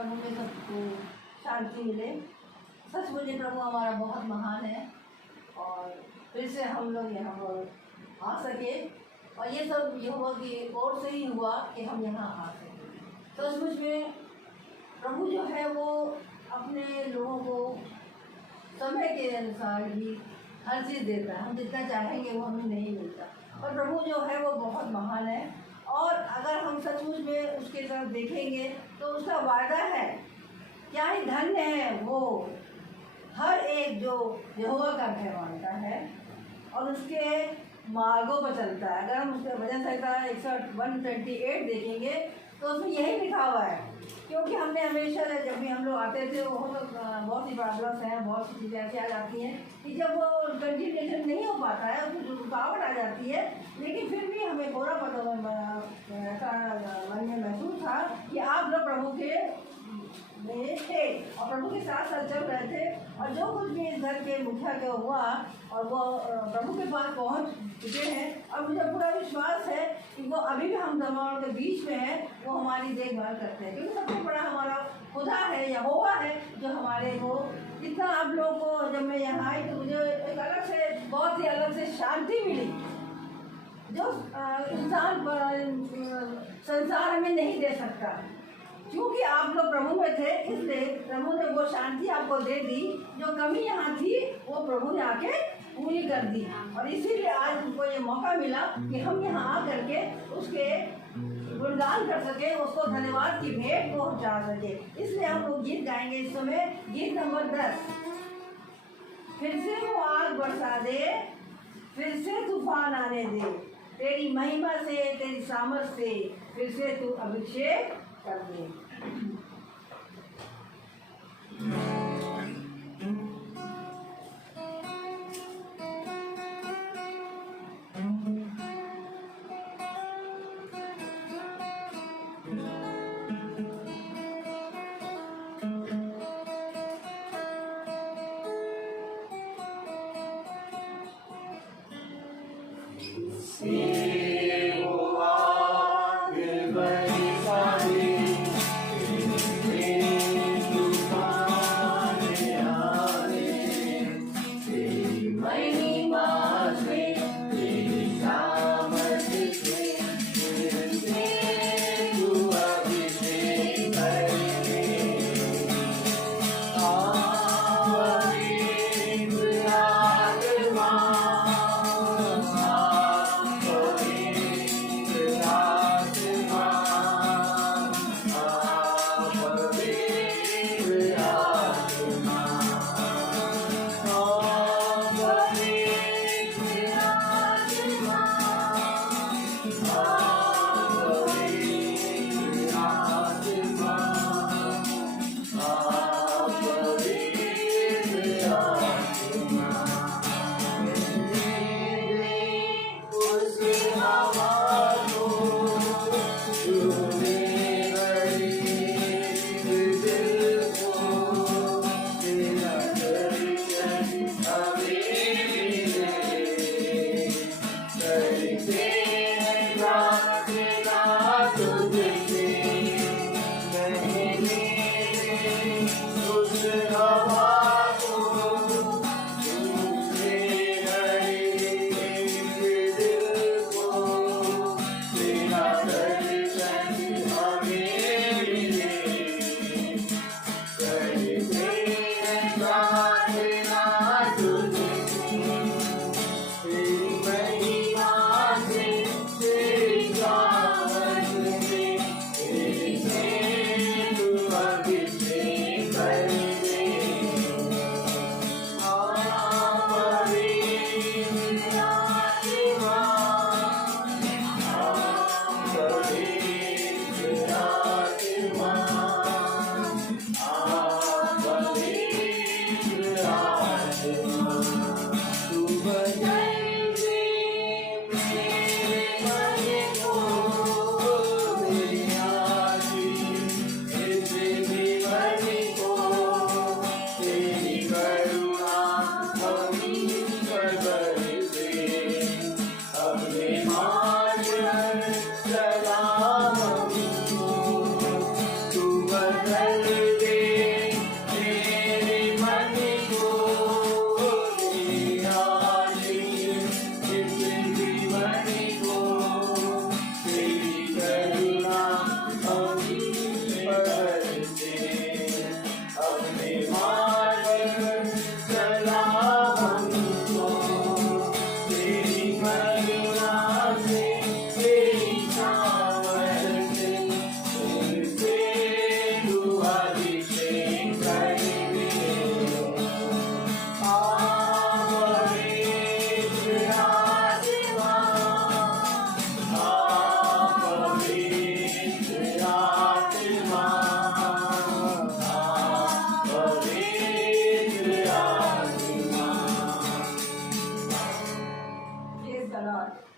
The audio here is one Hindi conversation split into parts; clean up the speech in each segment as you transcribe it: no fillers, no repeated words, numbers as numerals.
प्रभु में सबको शांति मिले। सच मुझे प्रभु हमारा बहुत महान है और फिर से हम लोग यहाँ पर आ सके और ये सब यहोवा की ओर से ही हुआ कि हम यहाँ आ सके। सचमुच में प्रभु जो है वो अपने लोगों को समय के अनुसार ही हर चीज़ देता है। हम जितना चाहेंगे वो हमें नहीं मिलता और प्रभु जो है वो बहुत महान है और अगर हम सचमुच में उसके तरफ देखेंगे तो उसका वादा है, क्या ही धन्य है वो हर एक जो यहोवा का भय मानता है और उसके मार्गों पर चलता है। अगर हम उसके भजन संहिता 128 देखेंगे तो उसमें यही लिखा हुआ है, क्योंकि हमने हमेशा जब भी हम लोग आते थे वो बहुत सी प्रॉब्लम्स हैं, बहुत सी चीज़ें ऐसी आ जाती हैं कि जब वो कंटिन्यूएशन नहीं हो पाता है उसमें जो रुकावट आ जाती है, लेकिन फिर भी हमें थोड़ा पता ऐसा मन में महसूस था कि आप लोग प्रभु के में थे और प्रभु के साथ साथ चल रहे थे और जो कुछ भी इस घर के मुखिया के हुआ और वो प्रभु के पास पहुंच चुके हैं और मुझे पूरा विश्वास है कि वो अभी भी हम दोनों के बीच में है, वो हमारी देखभाल करते हैं, क्योंकि सबसे बड़ा हमारा खुदा है, यहोवा है जो हमारे को इतना। आप लोगों को जब मैं यहाँ आई तो मुझे एक अलग से बहुत ही अलग से शांति मिली जो इंसान संसार हमें नहीं दे सकता। क्योंकि आप लोग प्रभु में थे इसलिए प्रभु ने वो शांति आपको दे दी, जो कमी यहाँ थी वो प्रभु ने आके पूरी कर दी और इसीलिए आज हमको ये मौका मिला कि हम यहाँ आ करके उसके गुणगान कर सके, उसको धन्यवाद की भेंट पहुँचा सके। इसलिए हम लोग गीत गाएंगे इस समय, गीत नंबर 10। फिर से वो आग बरसा दे, फिर से तूफान आने दे, तेरी महिमा से तेरी सामर्थ से फिर से तू अभिषेक कर दे।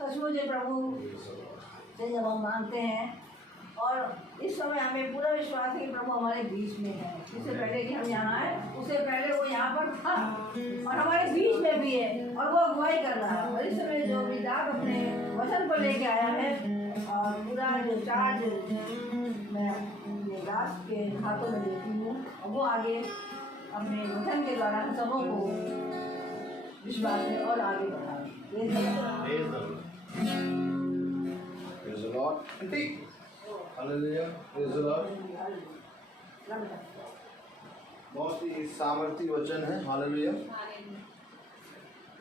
सचमुच प्रभु से जब हम मांगते हैं और इस समय हमें पूरा विश्वास है कि प्रभु हमारे बीच में है। इससे पहले कि हम यहाँ आए उससे पहले वो यहाँ पर था और हमारे बीच में भी है और वो अगुवाई कर रहा है। और इस समय जो विदात अपने वचन पर लेके आया है और पूरा जो चार्ज मैं अपने दास के हाथों में देती हूँ और वो आगे अपने वचन के द्वारा सबों को विश्वास में और आगे बढ़ाए। Praise the Lord. Hallelujah. Praise the Lord. बहुत ही सामर्थी वचन है। हालेलुया।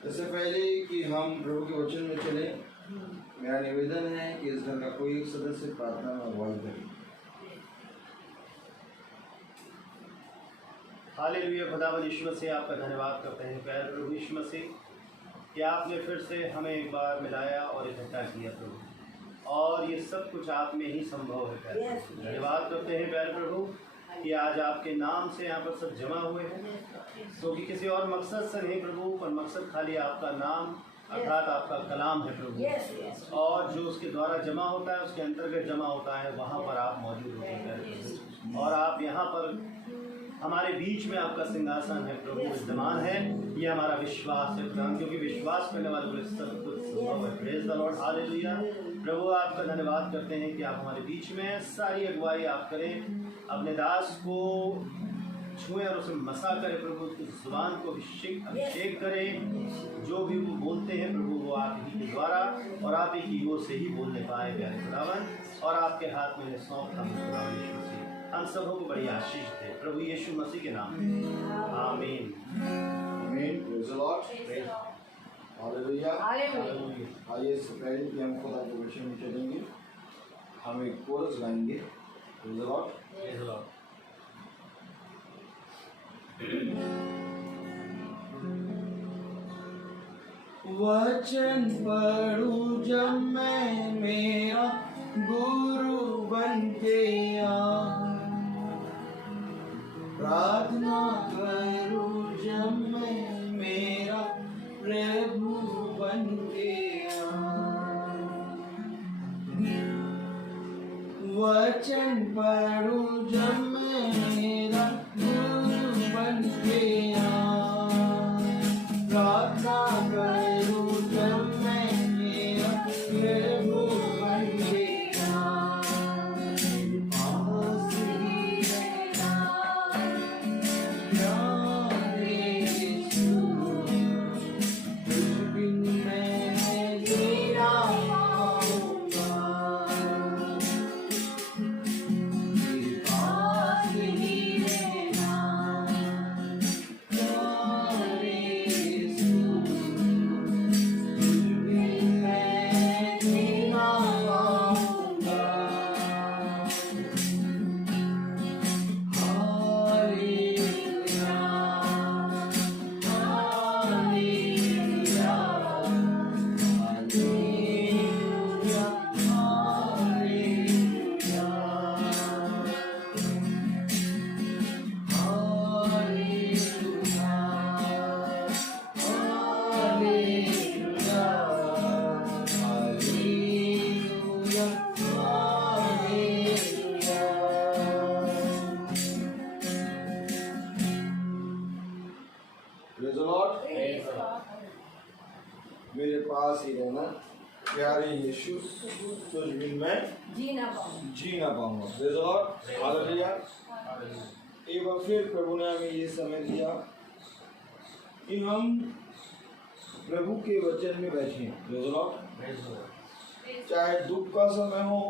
इससे पहले कि हम प्रभु के वचन में चले, मेरा निवेदन है कि इस घर का कोई एक सदस्य प्रार्थना में अगुवाई करे। हालेलुया। खुदावंद यीशु मसीह आपका धन्यवाद करते हैं प्यारे प्रभु यीशु मसीह कि आपने फिर से हमें एक बार मिलाया और इकट्ठा किया प्रभु, और ये सब कुछ आप में ही संभव है प्यारे। धन्यवाद करते हैं प्यारे प्रभु कि आज आपके नाम से यहाँ पर सब जमा हुए हैं, क्योंकि किसी और मकसद से नहीं प्रभु, पर मकसद खाली आपका नाम अर्थात आपका कलाम है प्रभु। और जो उसके द्वारा जमा होता है, उसके अंतर्गत जमा होता है, वहाँ पर आप मौजूद होते हैं प्यारे प्रभु। और आप यहाँ पर हमारे बीच में आपका सिंहासन है प्रभु, विद्यमान है। ये हमारा विश्वास है प्रभु, क्योंकि विश्वास करने वाले को सब कुछ संभव है। Praise the Lord. हालेलुया। प्रभु आपका धन्यवाद करते हैं कि आप हमारे बीच में सारी अगुवाई आप करें, अपने दास को छुएं और उसे मसा करें प्रभु, उसकी जुबान को अभिषेक करें। जो भी वो बोलते हैं प्रभु वो आप ही के द्वारा और आप ही की ओर से ही बोलने पाए प्यारे खुदावन, और आपके हाथ में सौंपता हूं खुदावन यीशु मसीह। हम सबों को बड़ी आशीष दे प्रभु यीशु मसीह के नाम में, आमीन। आमीन। Praise the Lord. हालेलुया। आइए इससे पहले कि हम खुदा के वचन में चलेंगे, हम एक कोरस गाएंगे। Praise the Lord. Praise the Lord. वचन पढ़ूं जब मैं मेरा गुरु बन के आऊं, प्रार्थना करूं जब मैं मेरा प्रभु बन के आऊं, वचन पढ़ूं जब मैं मेरा गुरु बन के आऊं, प्रार्थना करूं जब मैं मेरा प्रभु बन के मेरे पास ही रहना प्यारे यीशु, तुझ बिन मैं जी ना पाऊंगा। Praise the Lord. हालेलुया। एक बार फिर प्रभु ने हमें ये समय दिया कि हम प्रभु के वचन में बैठे, चाहे दुख का समय हो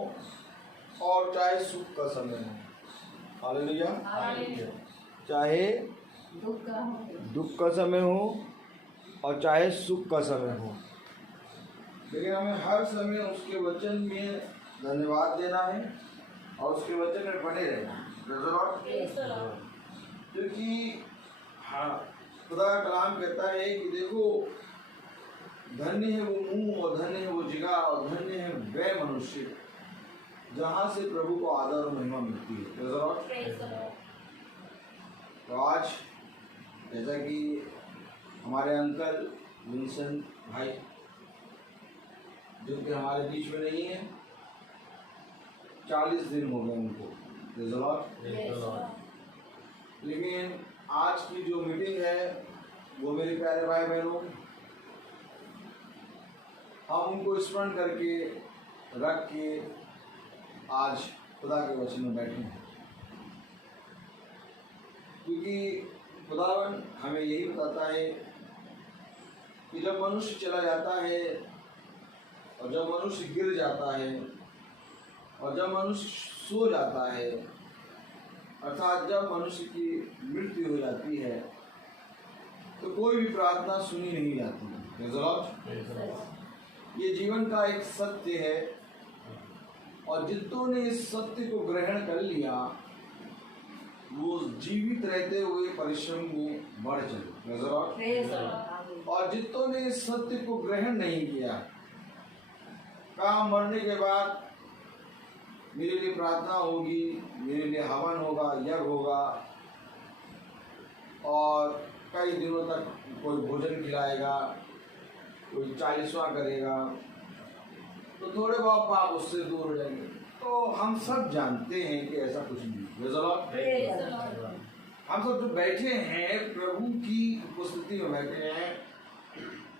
और चाहे सुख का समय हो। हालेलुया। चाहे दुख का समय हो और चाहे सुख का समय हो, लेकिन हमें हर समय उसके वचन में धन्यवाद देना है और उसके वचन में बने रहना है। क्योंकि हाँ, खुदा का कलाम कहता है कि देखो, धन्य है वो मुंह और धन्य है वो जगह और धन्य है वह मनुष्य जहाँ से प्रभु को आदर और महिमा मिलती है। तो आज जैसा कि हमारे अंकल विंसन भाई जो कि हमारे बीच में नहीं है, 40 दिन हो गए उनको, लेकिन आज की जो मीटिंग है वो मेरे प्यारे भाई बहनों, हम उनको स्मरण करके रख के आज खुदा के वचन में बैठे हैं। क्योंकि खुदावन हमें यही बताता है कि जब मनुष्य चला जाता है और जब मनुष्य गिर जाता है और जब मनुष्य सो जाता है, अर्थात जब मनुष्य की मृत्यु हो जाती है, तो कोई भी प्रार्थना सुनी नहीं जाती। ये जीवन का एक सत्य है और जितनों ने इस सत्य को ग्रहण कर लिया वो जीवित रहते हुए परिश्रम में बढ़ चले। और जितनों ने इस सत्य को ग्रहण नहीं किया, कहा मरने के बाद मेरे लिए प्रार्थना होगी, मेरे लिए हवन होगा, यज्ञ होगा और कई दिनों तक कोई भोजन खिलाएगा, कोई 40वां करेगा, तो थोड़े बहुत पाप उससे दूर हो जाएंगे। तो हम सब जानते हैं कि ऐसा कुछ नहीं। हम सब जो बैठे हैं प्रभु की उपस्थिति में बैठे हैं,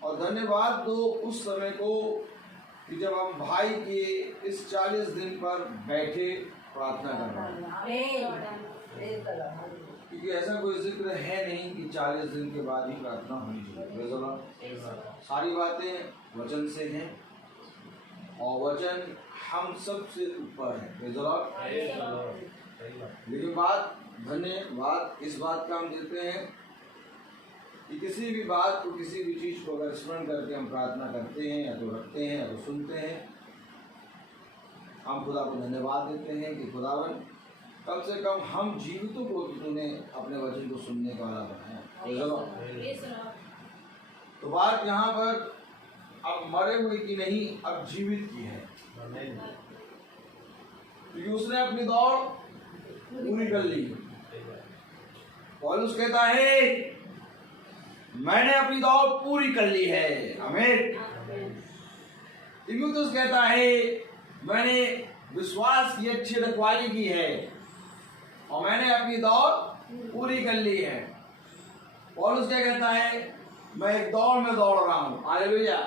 और धन्यवाद दो उस समय को कि जब हम भाई के इस 40 दिन पर बैठे प्रार्थना कर रहे हैं। क्योंकि ऐसा कोई जिक्र है नहीं कि 40 दिन के बाद ही प्रार्थना होनी चाहिए। सारी बातें वचन से हैं और वचन हम सब से ऊपर है। लेकिन बात धन्यवाद इस बात का हम देते हैं कि किसी भी बात को, किसी भी चीज़ को अगर स्मरण करके हम प्रार्थना करते हैं या तो रखते हैं या तो सुनते हैं, हम खुदा को धन्यवाद देते हैं कि खुदावन कम से कम हम जीवितों को तूने अपने वचन को सुनने का वाला बनाया। तो बात यहाँ पर अब मरे हुए की नहीं, अब जीवित की है, क्योंकि उसने अपनी दौड़ पूरी कर ली। पौलुस कहता है मैंने अपनी दौड़ पूरी कर ली है, आमीन। तीमुथियुस कहता है मैंने विश्वास की अच्छी रखवाली की है और मैंने अपनी दौड़ पूरी कर ली है। पौलुस क्या कहता है, मैं एक दौड़ में दौड़ रहा हूँ, हालेलुया,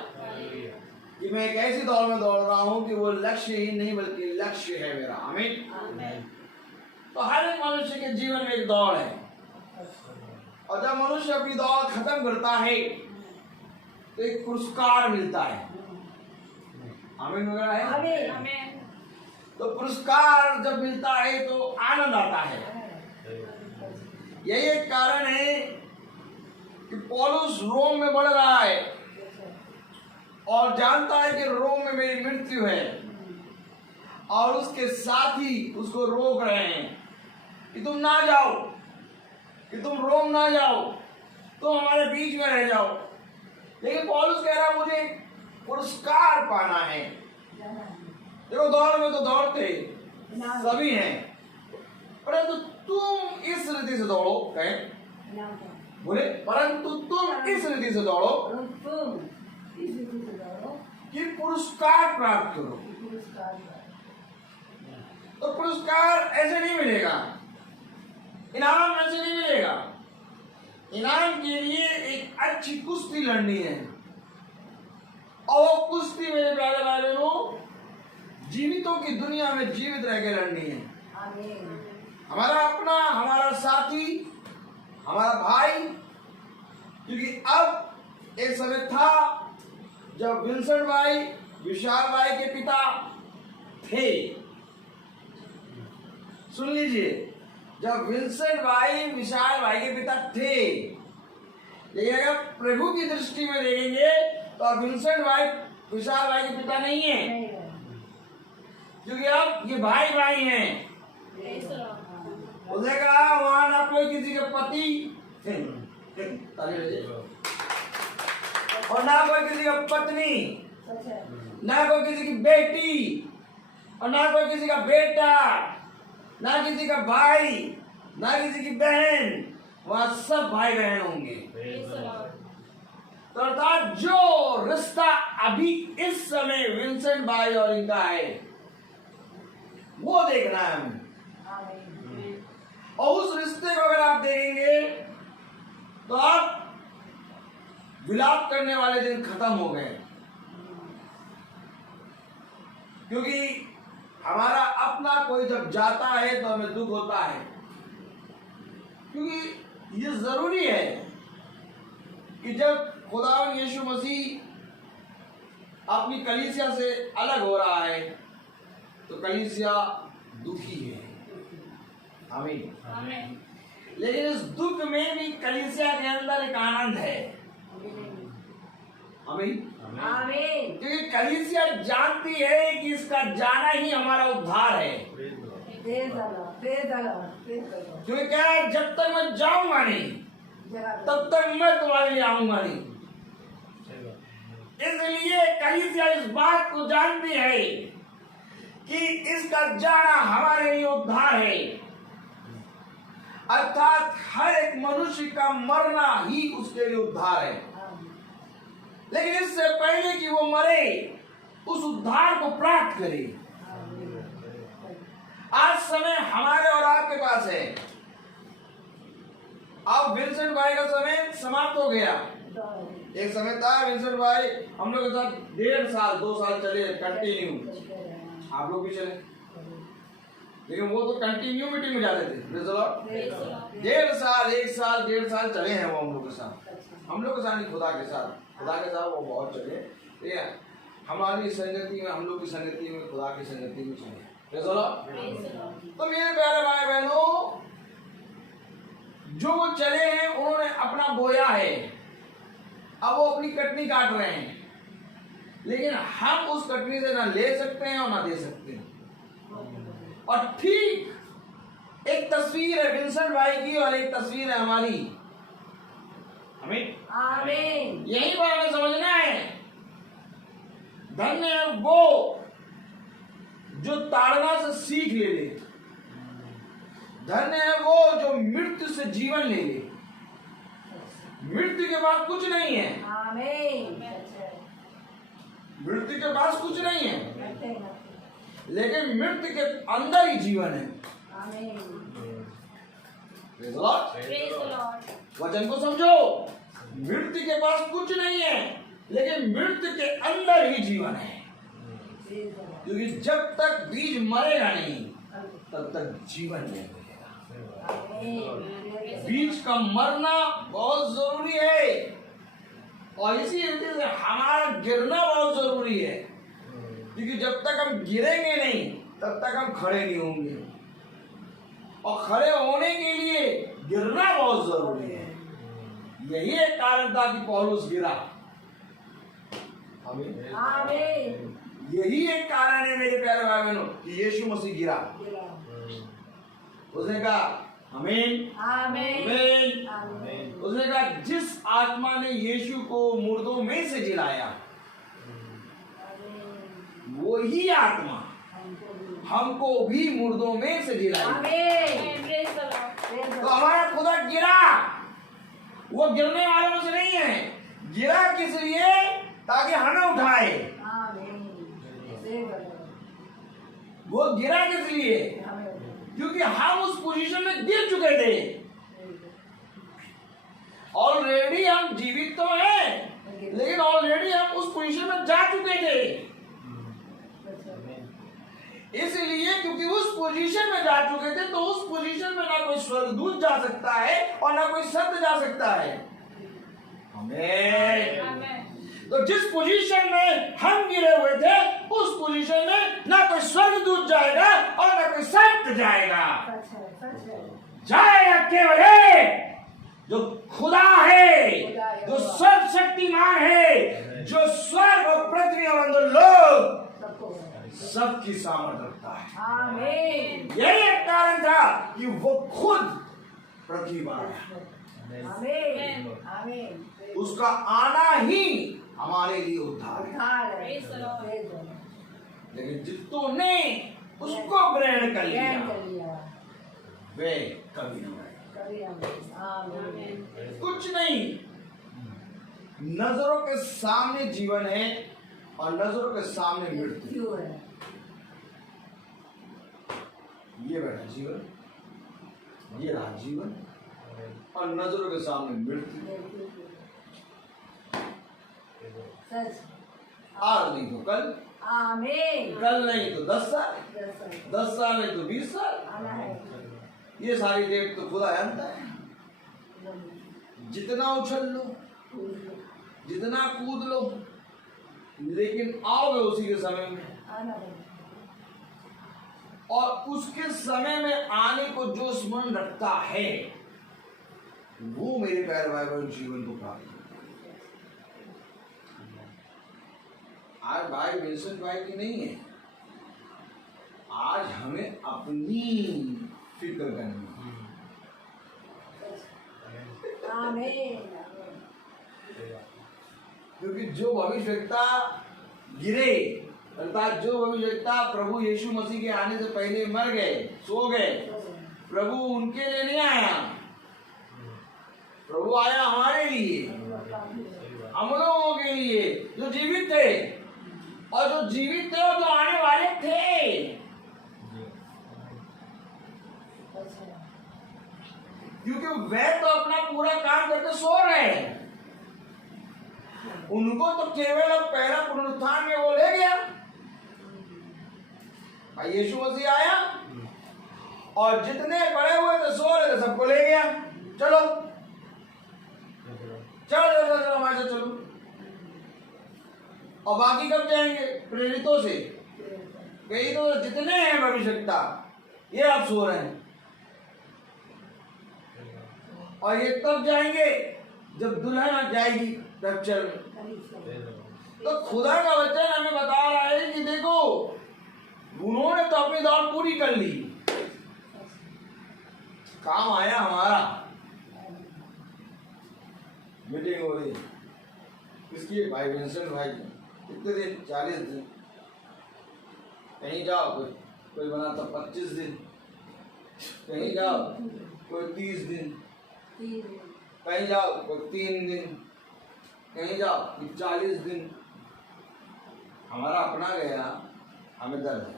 कि मैं एक ऐसी दौड़ में दौड़ रहा हूँ कि वो लक्ष्य ही नहीं बल्कि लक्ष्य है मेरा, आमीन। तो हर एक मनुष्य के जीवन में एक दौड़ है, और जब मनुष्य अपनी दौड़ खत्म करता है तो एक पुरस्कार मिलता है, आमीन वगैरह है, आमीन। तो पुरस्कार जब मिलता है तो आनंद आता है। यही एक कारण है कि पौलुस रोम में बढ़ रहा है और जानता है कि रोम में मेरी मृत्यु है, और उसके साथी उसको रोक रहे हैं कि तुम ना जाओ, कि तुम रोम ना जाओ, तुम हमारे बीच में रह जाओ। लेकिन पौलुस कह रहा है मुझे पुरस्कार पाना है। देखो दौड़ में तो दौड़ते सभी हैं, परंतु तुम इस रीति से दौड़ो, बोले परंतु तुम इस रीति से दौड़ो कि पुरस्कार प्राप्त करो। तो पुरस्कार ऐसे नहीं मिलेगा, इनाम ऐसे नहीं मिलेगा। इनाम के लिए एक अच्छी कुश्ती लड़नी है, और वो कुश्ती मेरे प्यारे भाई बहनों जीवितों की दुनिया में जीवित रह के लड़नी है। हमारा अपना साथी, हमारा भाई। क्योंकि अब एक समय था जब विंसेंट भाई विशाल भाई के पिता थे। सुन लीजिए, जब विंसेंट भाई विशाल भाई के पिता थे, लेकिन अगर प्रभु की दृष्टि में देखेंगे तो अब विंसेंट भाई विशाल भाई के पिता नहीं है, क्योंकि अब ये भाई भाई हैं। उसने कहा वहां ना कोई किसी के पति और ना कोई किसी का पत्नी, ना कोई किसी की बेटी और ना कोई किसी का बेटा, ना किसी का भाई, ना किसी की बहन, वहां सब भाई बहन होंगे। तो अर्थात जो रिश्ता अभी इस समय विंसेंट भाई और इनका है वो देखना है हमें। और उस रिश्ते को अगर आप देखेंगे तो आप विलाप करने वाले दिन खत्म हो गए, क्योंकि हमारा अपना कोई जब जाता है तो हमें दुख होता है, क्योंकि ये जरूरी है कि जब खुदावन यीशु मसीह अपनी कलीसिया से अलग हो रहा है तो कलीसिया दुखी है। आमीन। लेकिन इस दुख में भी कलीसिया के अंदर एक आनंद है। आमीन। क्योंकि कलीसिया जानती है कि इसका जाना ही हमारा उद्धार है। क्योंकि क्या है, जब तक मैं जाऊंगा नहीं तब तक मैं तुम्हारे लिए आऊंगा नहीं। इसलिए कलीसिया इस बात को जानती है कि इसका जाना हमारे लिए उद्धार है, अर्थात हर एक मनुष्य का मरना ही उसके लिए उद्धार है। लेकिन इससे पहले कि वो मरे उस उद्धार को प्राप्त करे, आज समय हमारे और आपके पास है। अब विंसेंट भाई का समय समाप्त हो गया। एक समय था विंसेंट भाई हम लोग के साथ 1.5 साल 2 साल चले कंटिन्यू, आप लोग भी चले, लेकिन वो तो कंटिन्यू मीटिंग में जाते थे। 1.5 साल 1 साल 1.5 साल चले हैं वो हम लोग के साथ। हम लोग के साथ नहीं, खुदा के साथ वो बहुत चले। ठीक है, हमारी संगति में, हम लोग की संगति में, खुदा की संगति में चले। तो मेरे प्यारे भाई बहनों, जो वो चले हैं उन्होंने अपना बोया है, अब वो अपनी कटनी काट रहे हैं, लेकिन हम उस कटनी से ना ले सकते हैं और ना दे सकते हैं। और ठीक एक तस्वीर है विंसेंट भाई की और एक तस्वीर है हमारी। आमीन। यही बात हमें समझना है। धन्य है वो जो ताड़ना से सीख ले ले, धन्य है वो जो मृत्यु से जीवन ले ले। मृत्यु के बाद कुछ नहीं है। आमीन। मृत्यु के पास कुछ नहीं है, लेकिन मृत्यु के अंदर ही जीवन है। आमीन। वचन को समझो, मृत्यु के पास कुछ नहीं है, लेकिन मृत्यु के अंदर ही जीवन है। क्योंकि जब तक बीज मरेगा नहीं तब तक जीवन नहीं मिलेगा। बीज का मरना बहुत जरूरी है, और इसी रीति से हमारा गिरना बहुत जरूरी है। क्योंकि जब तक हम गिरेंगे नहीं तब तक हम खड़े नहीं होंगे, और खड़े होने के लिए गिरना बहुत जरूरी है। यही एक कारण था कि पौलुस गिरा। आमीन। यही एक कारण है मेरे प्यारे भाई बहनों कि यीशु मसीह गिरा। उसने कहा आमीन, आमीन, आमीन। उसने कहा जिस आत्मा ने यीशु को मुर्दों में से जिलाया, वही आत्मा हमको भी मुर्दों में से जिलाएगी। तो हमारा खुदा गिरा, वो गिरने वालों में से नहीं है। गिरा किस लिए? ताकि हमें उठाए। वो गिरा किस लिए? क्योंकि हम उस पोजीशन में गिर चुके थे। ऑलरेडी हम जीवित तो हैं, लेकिन ऑलरेडी हम उस पोजीशन में जा चुके थे। इसलिए क्योंकि उस पोजीशन में जा चुके थे, तो उस पोजीशन में ना कोई स्वर्गदूत जा सकता है और ना कोई संत जा सकता है। आमीन। तो जिस पोजीशन में हम गिरे हुए थे, उस पोजीशन में ना कोई स्वर्गदूत जाएगा और ना कोई संत जाएगा। जाएगा केवल जो खुदा है, जो सर्वशक्तिमान है, जो स्वर्ग और पृथ्वी और अंदर लोग सबकी सामर्थ रखता है। आमीन। यही एक कारण था कि वो खुद पृथ्वी पर आया। आमीन। आमीन। उसका आना ही हमारे लिए उद्धार है। लेकिन जितनों ने उसको ग्रहण कर लिया वे कभी नहीं आए। कुछ नहीं, नजरों के सामने जीवन है और नजरों के सामने मृत्यु है। ये बैठा जीवन, ये रहा जीवन, और नजरों के सामने मृत्यु। आज नहीं तो कल, आमीन। कल नहीं तो 10 साल, 10 साल नहीं तो 20 साल। ये सारी डेट तो खुदा जानता है। जितना उछल लो, जितना कूद लो, लेकिन आओगे उसी के समय में, और उसके समय में आने को जो स्मरण रखता है वो मेरे प्यारे भाई बहन जीवन को प्राप्त। आज भाई विंसेंट भाई की नहीं है, आज हमें अपनी फिक्र करनी है। क्योंकि जो भविष्यवक्ता गिरे, अर्थात जो भविष्यवक्ता प्रभु यीशु मसीह के आने से पहले मर गए, सो गए, प्रभु उनके लिए नहीं आया, प्रभु आया हमारे लिए, हम लोगों के लिए जो जीवित थे, और जो जीवित थे और जो आने वाले थे। क्योंकि वे तो अपना पूरा काम करके सो रहे हैं, उनको तो केवल अब पहला पुनरुत्थान में वो ले गया। भाई यीशु मसीह आया और जितने पड़े हुए थे सो रहे थे सबको ले गया। चलो चलो चलो चलो हमारे साथ चलो। और बाकी कब जाएंगे? प्रेरितों से। कई तो जितने हैं भविष्यवक्ता ये अब सो रहे हैं, और ये तब जाएंगे जब दुल्हन जाएगी रप्चर में। तो खुदा का वचन हमें बता रहा है कि देखो उन्होंने तो अपनी दौड़ पूरी कर ली, काम आया हमारा। मीटिंग हो रही किसकी? भाई विंसेंट भाई की। कितने दिन? 40 दिन। कहीं जाओ कोई बनाता 25 दिन, कहीं जाओ कोई 30 दिन, कहीं जाओ कोई 3 दिन, कहीं जाओ कोई 40 दिन। हमारा अपना गया, हमें दर्द है,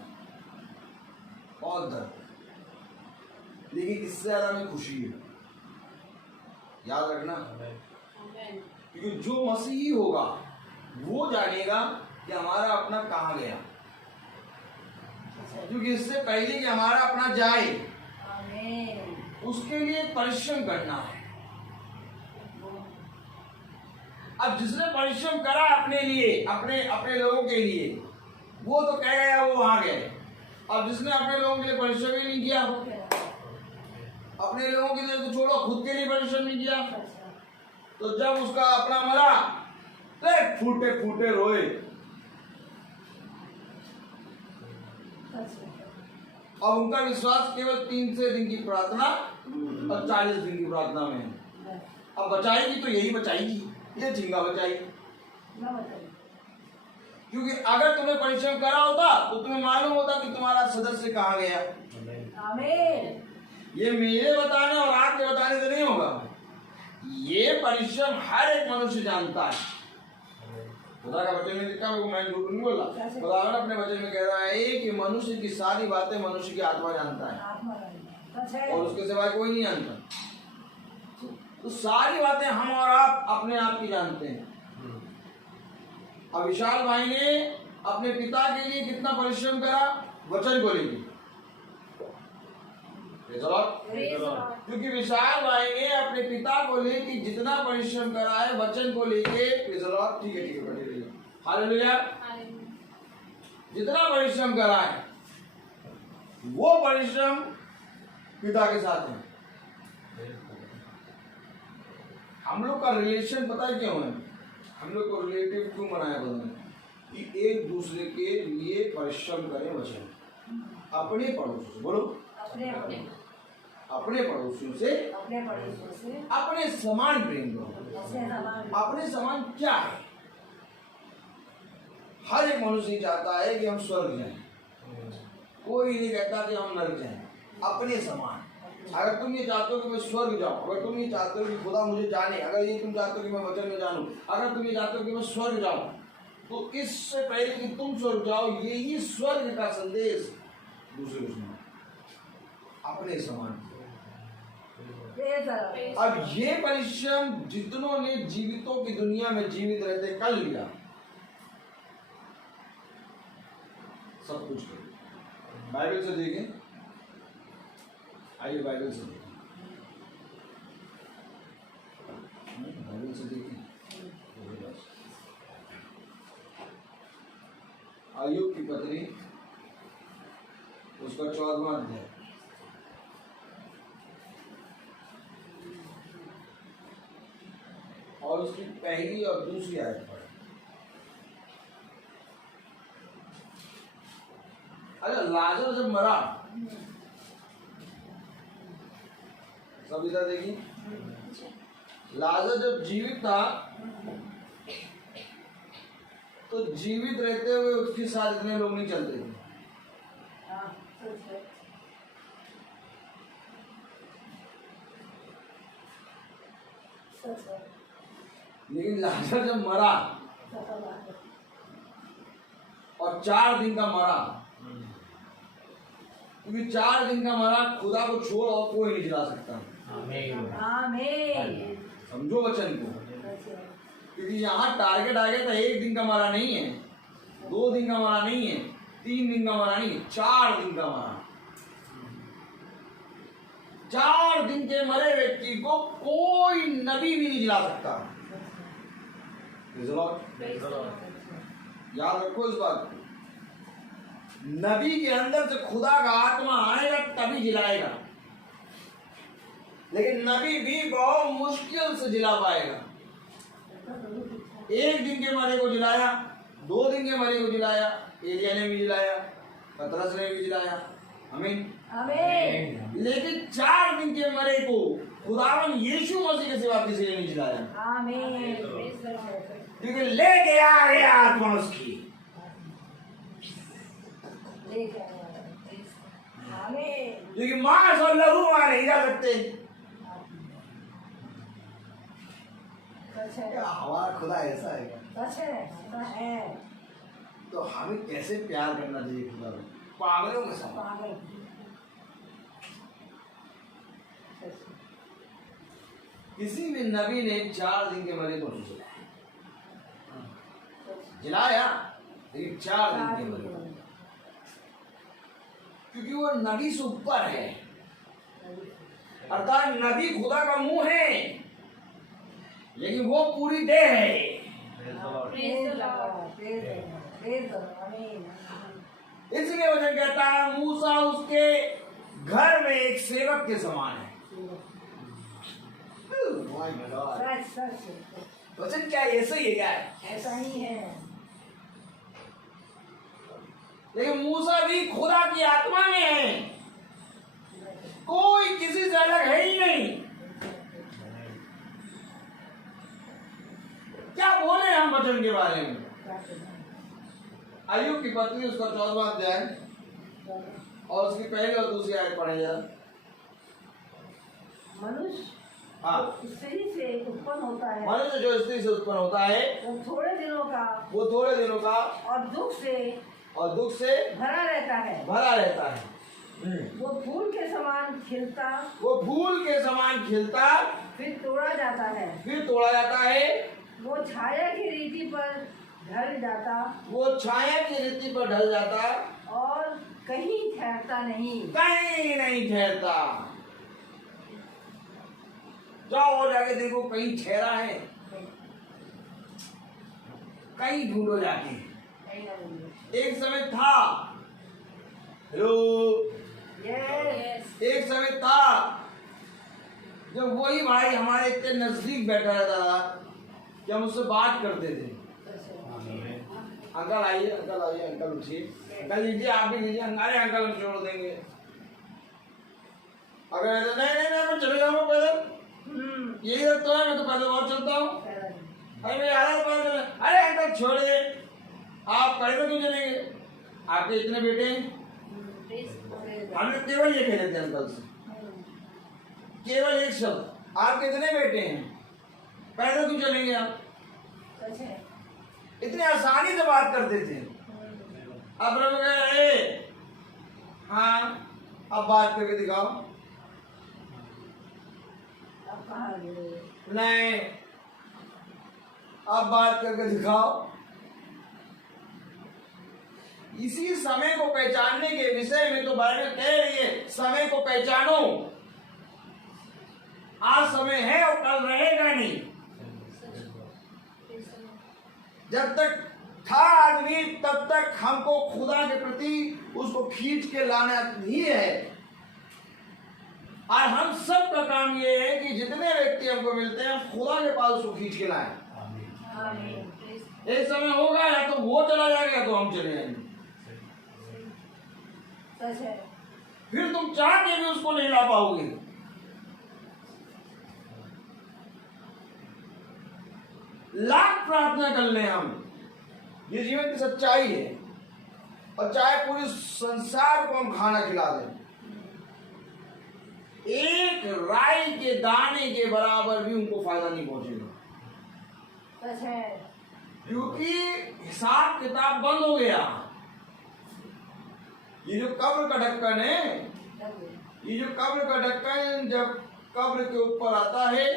बहुत दर्द है, लेकिन इससे ज्यादा हमें खुशी है। याद रखना, क्योंकि जो मसीही होगा वो जानेगा कि हमारा अपना कहाँ गया, क्योंकि इससे पहले कि हमारा अपना जाए उसके लिए परिश्रम करना है। अब जिसने परिश्रम करा अपने लिए, अपने लोगों के लिए, वो तो कह गया वो वहां गए। अब जिसने अपने लोगों के लिए परिश्रम ही नहीं किया, अपने लोगों के लिए तो छोड़ो, खुद के लिए परिश्रम नहीं किया, तो जब उसका अपना मरा तो फूटे फूटे रोए। और उनका विश्वास केवल 3 दिन की प्रार्थना और 40 दिन की प्रार्थना में है। अब बचाएगी तो यही बचाएगी, ये झींगा बचाएगी। क्योंकि अगर तुमने परिश्रम करा होता तो तुम्हें मालूम होता कि तुम्हारा सदस्य कहाँ गया। आमीन। ये मेरे बताने और आपके बताने से नहीं होगा, ये परिश्रम हर एक मनुष्य जानता है। खुदा का वचन में लिखा है, मैं झूठ नहीं बोला, खुदा अपने वचन में कह रहा है कि मनुष्य की सारी बातें मनुष्य की आत्मा जानता है और उसके सिवाय कोई नहीं जानता। तो सारी बातें हम और आप अपने आप की जानते हैं। अब विशाल भाई ने अपने पिता के लिए कितना परिश्रम करा, वचन को लेके। क्योंकि विशाल भाई ने अपने पिता को लेके जितना परिश्रम करा है वचन को लेके, ठीक है, हालेलुया, जितना परिश्रम करा है वो परिश्रम पिता के साथ है। हम लोग का रिलेशन पता है क्यों है? हम लोग को रिलेटिव क्यों बनाया बंधन कि एक दूसरे के लिए परिश्रम करें वचन, अपने पड़ोसियों से, बोलो अपने पड़ोसियों से अपने समान प्रेम करो। अपने समान क्या है? हर एक मनुष्य चाहता है कि हम स्वर्ग जाएं, कोई नहीं कहता कि हम नरक जाएं। अपने समान, अगर तुम ये चाहते हो कि मैं स्वर्ग जाऊं, अगर तुम ये चाहते हो कि खुदा मुझे जाने, अगर ये तुम चाहते हो कि मैं वचन में जानूं, अगर तुम ये चाहते हो कि मैं स्वर्ग जाऊं, तो इससे पहले कि तुम स्वर्ग जाओ यही स्वर्ग का संदेश दूसरे को सुनाओ, अपने समान। अब ये परिश्रम जितनों ने जीवितों की दुनिया में जीवित रहते कर लिया, सब कुछ कर। बाइबल से देखें, आइए बाइबल से देखें, बाइबल से देखें। अय्यूब की पत्री उसका 14वां अध्याय, और उसकी पहली और दूसरी आयत पढ़े। अरे लाजर जब मरा, सब इधर देखिए, लाजर जब जीवित था तो जीवित रहते हुए उसके साथ इतने लोग नहीं चलते थे। लेकिन लाजर जब मरा और 4 दिन का मरा, क्योंकि 4 दिन का मरा, खुदा को छोड़ और कोई नहीं जिला सकता। आमीन। समझो वचन को, क्योंकि यहाँ टारगेट आ गया था 1 दिन का मरा नहीं है, 2 दिन का मरा नहीं है, 3 दिन का मरा नहीं है, 4 दिन का मरा। 4 दिन के मरे व्यक्ति को कोई नबी भी नहीं जिला सकता। याद रखो इस बात को, नबी के अंदर से खुदा का आत्मा आएगा तभी जिलाएगा, लेकिन नबी भी बहुत मुश्किल से जिला पाएगा। 1 दिन के मरे को जिलाया, 2 दिन के मरे को जिलाया, एलिया ने भी जिलाया, पतरस ने भी जिलाया, आमीन आमीन। लेकिन 4 दिन के मरे को खुदावन यीशु मसीह के सिवा किसी ने नहीं जिलाया। आमीन। क्योंकि लेके आ गया आत्मा उसकी, क्योंकि मांस और लहू वहां नहीं जा सकते। हमारा खुदा ऐसा है, तो हमें कैसे प्यार करना चाहिए खुदा को? पागलों के समान। किसी भी नबी ने 4 दिन के मरे को नहीं जिलाया, लेकिन 4 दिन के मरे, क्योंकि वो नबी से ऊपर है, अर्थात नबी खुदा का मुंह है, लेकिन वो पूरी देह है। इसलिए वचन कहता है मूसा उसके घर में एक सेवक के समान है। वचन क्या ऐसा ही है? क्या है? ऐसा ही है। लेकिन मूसा भी खुदा की आत्मा में है, कोई किसी से अलग है ही नहीं। क्या बोले हम वचन के बारे में? अय्यूब की पत्री उसका 14वां अध्याय और उसकी पहली और दूसरी आयत पढ़े जरा। मनुष्य स्त्री से उत्पन्न होता है, मनुष्य जो स्त्री से उत्पन्न होता है वो थोड़े दिनों का और दुख से भरा रहता है। वो फूल के समान खिलता फिर तोड़ा जाता है। वो छाया की रीति पर ढल जाता और कहीं ठहरता नहीं। कहीं नहीं ठहरता। जाओ और जाके देखो कहीं ठहरा है, कहीं ढूंढो जाके। एक समय था, हेलो, यस एक समय था जब वही भाई हमारे इतने नजदीक बैठा रहता था कि हम उससे बात करते थे। अंकल आइए, अंकल आइए, अंकल उठिए, अंकल लीजिए, आप भी लीजिए। अरे अंकल हम छोड़ देंगे। अगर नहीं नहीं नहीं मैं चले जाऊंगा पैदल, यही तो है, मैं तो पैदल बहुत चलता हूँ। अरे मैं आ रहा पैदल। अरे अंकल छोड़िए, आप पैदल क्यों चलेंगे? आपके इतने बेटे हैं। हमने केवल ये कह थे अंकल से, केवल एक शब्द, आपके इतने बेटे हैं, पैदल क्यों चलेंगे आप? इतने आसानी से बात करते थे। अब रब गए, हाँ अब बात करके दिखाओ। नहीं, अब बात करके दिखाओ। इसी समय को पहचानने के विषय में तो बाइबल कह रही है, समय को पहचानो। आज समय है और कल रहेगा नहीं। जब तक था आदमी तब तक हमको खुदा के प्रति उसको खींच के लाना ही है। और हम सब का काम ये है कि जितने व्यक्ति हमको मिलते हैं खुदा के पास उसको खींच के लाएं। एक समय होगा या तो वो चला जाएगा या तो हम चले जाएंगे। फिर तुम चाह के भी उसको नहीं ला पाओगे। लाख प्रार्थना कर ले हम, ये जीवन की सच्चाई है। और चाहे पूरे संसार को हम खाना खिला दें, एक राई के दाने के बराबर भी उनको फायदा नहीं पहुंचेगा। क्योंकि हिसाब किताब बंद हो गया। ये जो कब्र का ढक्कन है, ये जो कब्र का ढक्कन जब कब्र के ऊपर आता है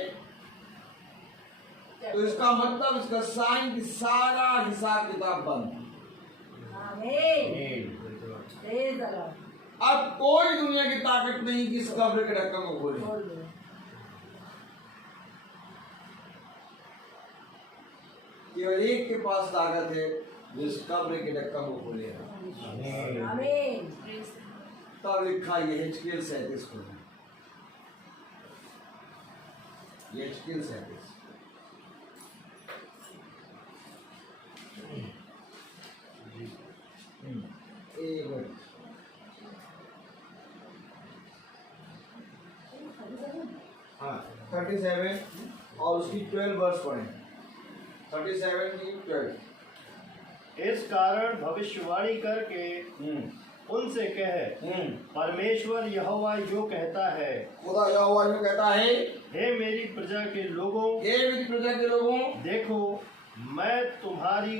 तो इसका मतलब, इसका साइन कि सारा हिसाब किताब बंद। अब कोई दुनिया की ताकत नहीं कि इस कब्र के ढक्कन को खोले। केवल एक के पास ताकत है जो इस कब्र के ढक्कन को खोलेगा। तब लिखा ये HKL 37 को, ये HKL 37 हाँ 37 और उसकी 12 वर्ष पढ़े। 37 की 12। इस कारण भविष्यवाणी करके उनसे कहे, परमेश्वर यहोवा यो कहता है, खुदा यहोवा यो कहता है, हे मेरी प्रजा के लोगों, हे मेरी प्रजा के लोगों, देखो मैं तुम्हारी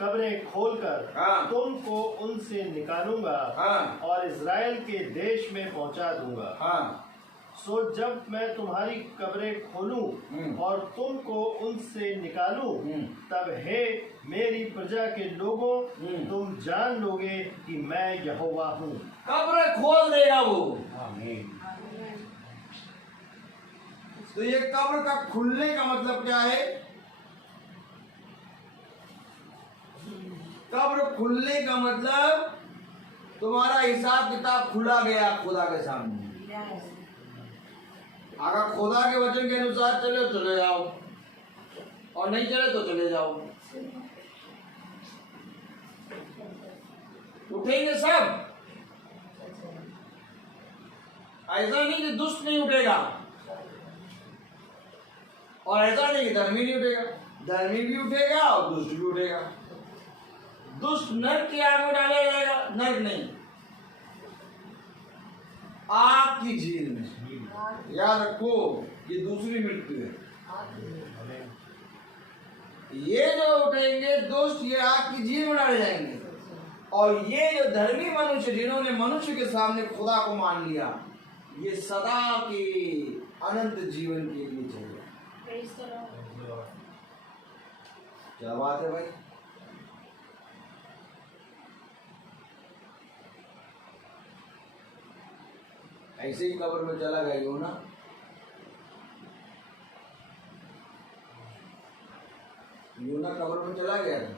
कब्रें खोलकर हाँ। तुमको उनसे निकालूंगा हाँ। और इज़राइल के देश में पहुंचा दूंगा। हाँ। सो जब मैं तुम्हारी कब्रें खोलूं और तुमको उनसे निकालूं, तब हे मेरी प्रजा के लोगों, तुम जान लोगे कि मैं यहोवा हूँ। कब्र खोल देगा वो। आमीन। तो ये कब्र का खुलने का मतलब क्या है? कब्र खुलने का मतलब तुम्हारा हिसाब किताब खुला गया खुदा के सामने। अगर खुदा के वचन के अनुसार चले तो चले जाओ, और नहीं चले तो चले जाओ। उठेंगे सब। ऐसा नहीं कि दुष्ट नहीं उठेगा, और ऐसा नहीं कि धर्मी नहीं उठेगा। धर्मी भी उठेगा और दुष्ट भी उठेगा। दुष्ट नरक की आग में डाला जाएगा, नरक नहीं, आग की झील में। याद रखो, ये दूसरी मृत्यु है। ये जो उठेंगे दुष्ट, ये आग की झील में डाले जाएंगे। और ये जो धर्मी मनुष्य, जिन्होंने मनुष्य के सामने खुदा को मान लिया, ये सदा के अनंत जीवन के लिए चलेगा। क्या बात है भाई? ऐसे ही कब्र में चला गया योना। योना कब्र में चला गया था।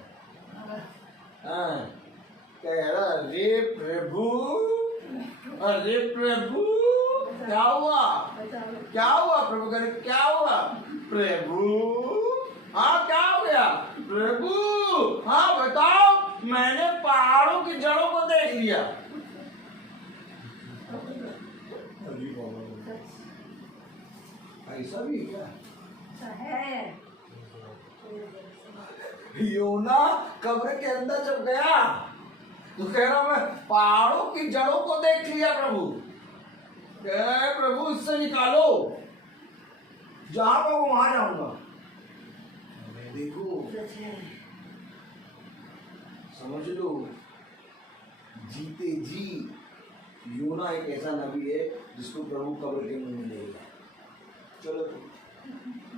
हाँ, कह रहा अरे प्रभु, अरे प्रभु क्या हुआ, क्या हुआ प्रभु, करे क्या हुआ प्रभु, हाँ क्या हो गया प्रभु, हाँ बताओ, मैंने पहाड़ों की जड़ों को देख लिया। ऐसा भी क्या है? योना कब्र के अंदर जब गया तो कह रहा मैं पहाड़ों की जड़ों को देख लिया प्रभु। कह रहे प्रभु इससे निकालो, जहां पर वो वहां जाऊंगा। देखो समझ लो, जीते जी योना एक ऐसा नबी है जिसको प्रभु कब्र के मुंह में ले गया। चलो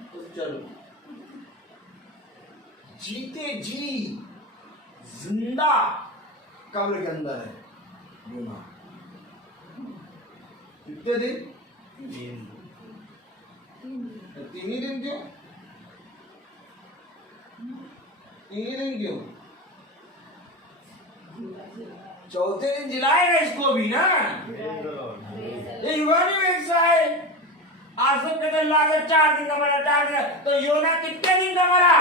तो चलो, जीते जी जिंदा कब्र के अंदर है योना। कितने दिन? 3 ही दिन क्यों? 3 ही दिन क्यों? चौथे दिन जिलाएगा इसको भी ना। ये युवा भी वैसा है, आसम के दिन लागत 4 दिन का मरा, 4 दिन, तो योना कितने दिन का मरा?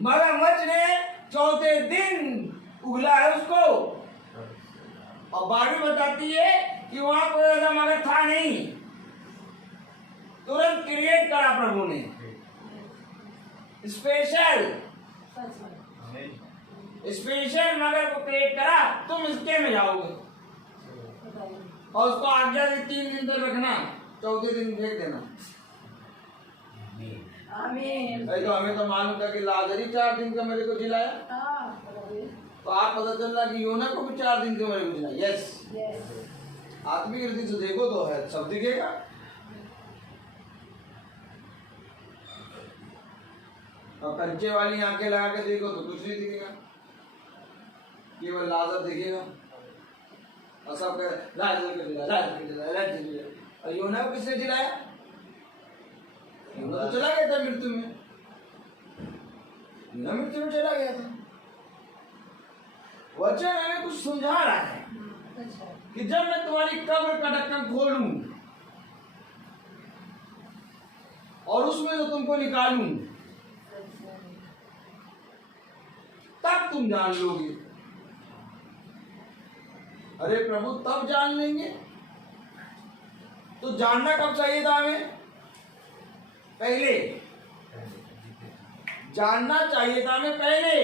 मगरमच्छ ने चौथे दिन उगला है उसको। और बारहवीं बताती है कि वहां कोई ऐसा मगर था नहीं, तुरंत क्रिएट करा प्रभु ने स्पेशल मगर को क्रिएट करा। तुम इसके में जाओगे और उसको आज्ञा दी 3 दिन तक रखना, चौथे दिन फेंक देना। आमीन। तो हमें तो मालूम था कि लाजर ही 4 दिन का मेरे को जिलाया, तो आप पता चल रहा कि योना को भी 4 दिन का मेरे को जिलाया। यस, आत्मिक रीति से देखो तो है, सब दिखेगा। और कंचे वाली आंखें लगा के देखो तो कुछ नहीं दिखेगा, केवल लाजर दिखेगा। और सब लाजर को जिलाया, लाजर को जिलाया, लाजर को जिलाया। और योना को किसने जिलाया? योना तो चला गया था मृत्यु में, योना मृत्यु में चला गया था। वचन हमें कुछ समझा रहा है कि जब मैं तुम्हारी कब्र का ढक्कन खोलूं और उसमें से तुमको निकालूं, तब तुम जान लोगे। अरे प्रभु तब जान लेंगे, तो जानना कब चाहिए था हमें? पहले जानना चाहिए था हमें पहले।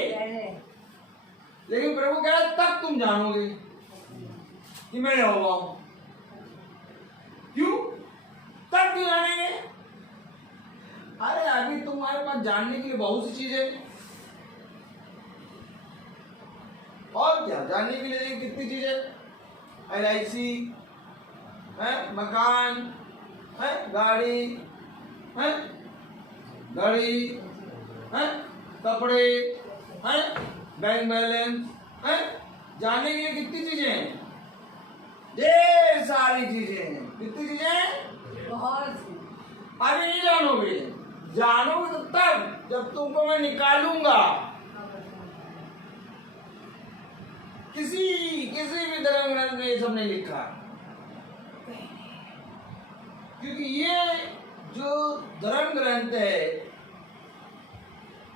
लेकिन प्रभु कह रहा तब तुम जानोगे कि मैं यहोवा हूं। क्यों? तब क्यों जानेंगे? अरे अभी तुम्हारे पास जानने के लिए बहुत सी चीजें, और क्या जानने के लिए देखिए कितनी चीजें, LIC है, मकान है, गाड़ी है, कपड़े है, बैंक बैलेंस है, जानने के लिए कितनी चीजें हैं? ये सारी चीजें हैं। कितनी चीजें हैं? बहुत। अभी नहीं जानोगे, जानोगे तो तब जब तुमको मैं निकालूंगा। किसी भी धर्म ग्रंथ में ये सब नहीं लिखा, क्योंकि ये जो धर्म ग्रंथ है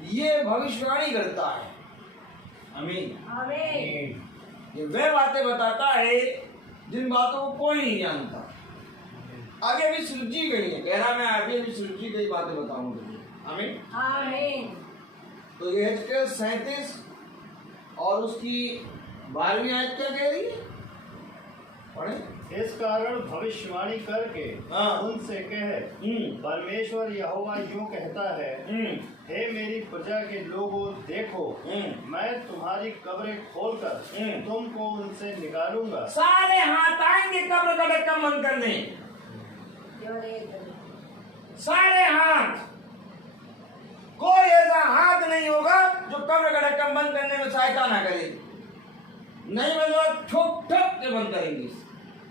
ये भविष्यवाणी करता है। आमीन आमीन। ये वे बातें बताता है जिन बातों को कोई नहीं जानता। आगे अभी सृष्टि गई है, कह रहा मैं आगे अभी सृष्टि गई बातें बताऊंगा। आमीन आमीन। तो ये 37 और उसकी 12वीं आयत क्या कह रही है? पढ़े। इस कारण भविष्यवाणी करके उनसे कहे, परमेश्वर यहोवा यूं कहता है, हे मेरी प्रजा के लोगों देखो, मैं तुम्हारी कब्रें खोलकर तुमको उनसे निकालूंगा। सारे हाथ आएंगे कब्र का ढक्कन बंद करने, सारे हाथ, कोई ऐसा हाथ नहीं होगा जो कब्र का ढक्कन बंद करने में सहायता ना करे। नहीं मतलब ठोक ठोक के बंद करेंगे।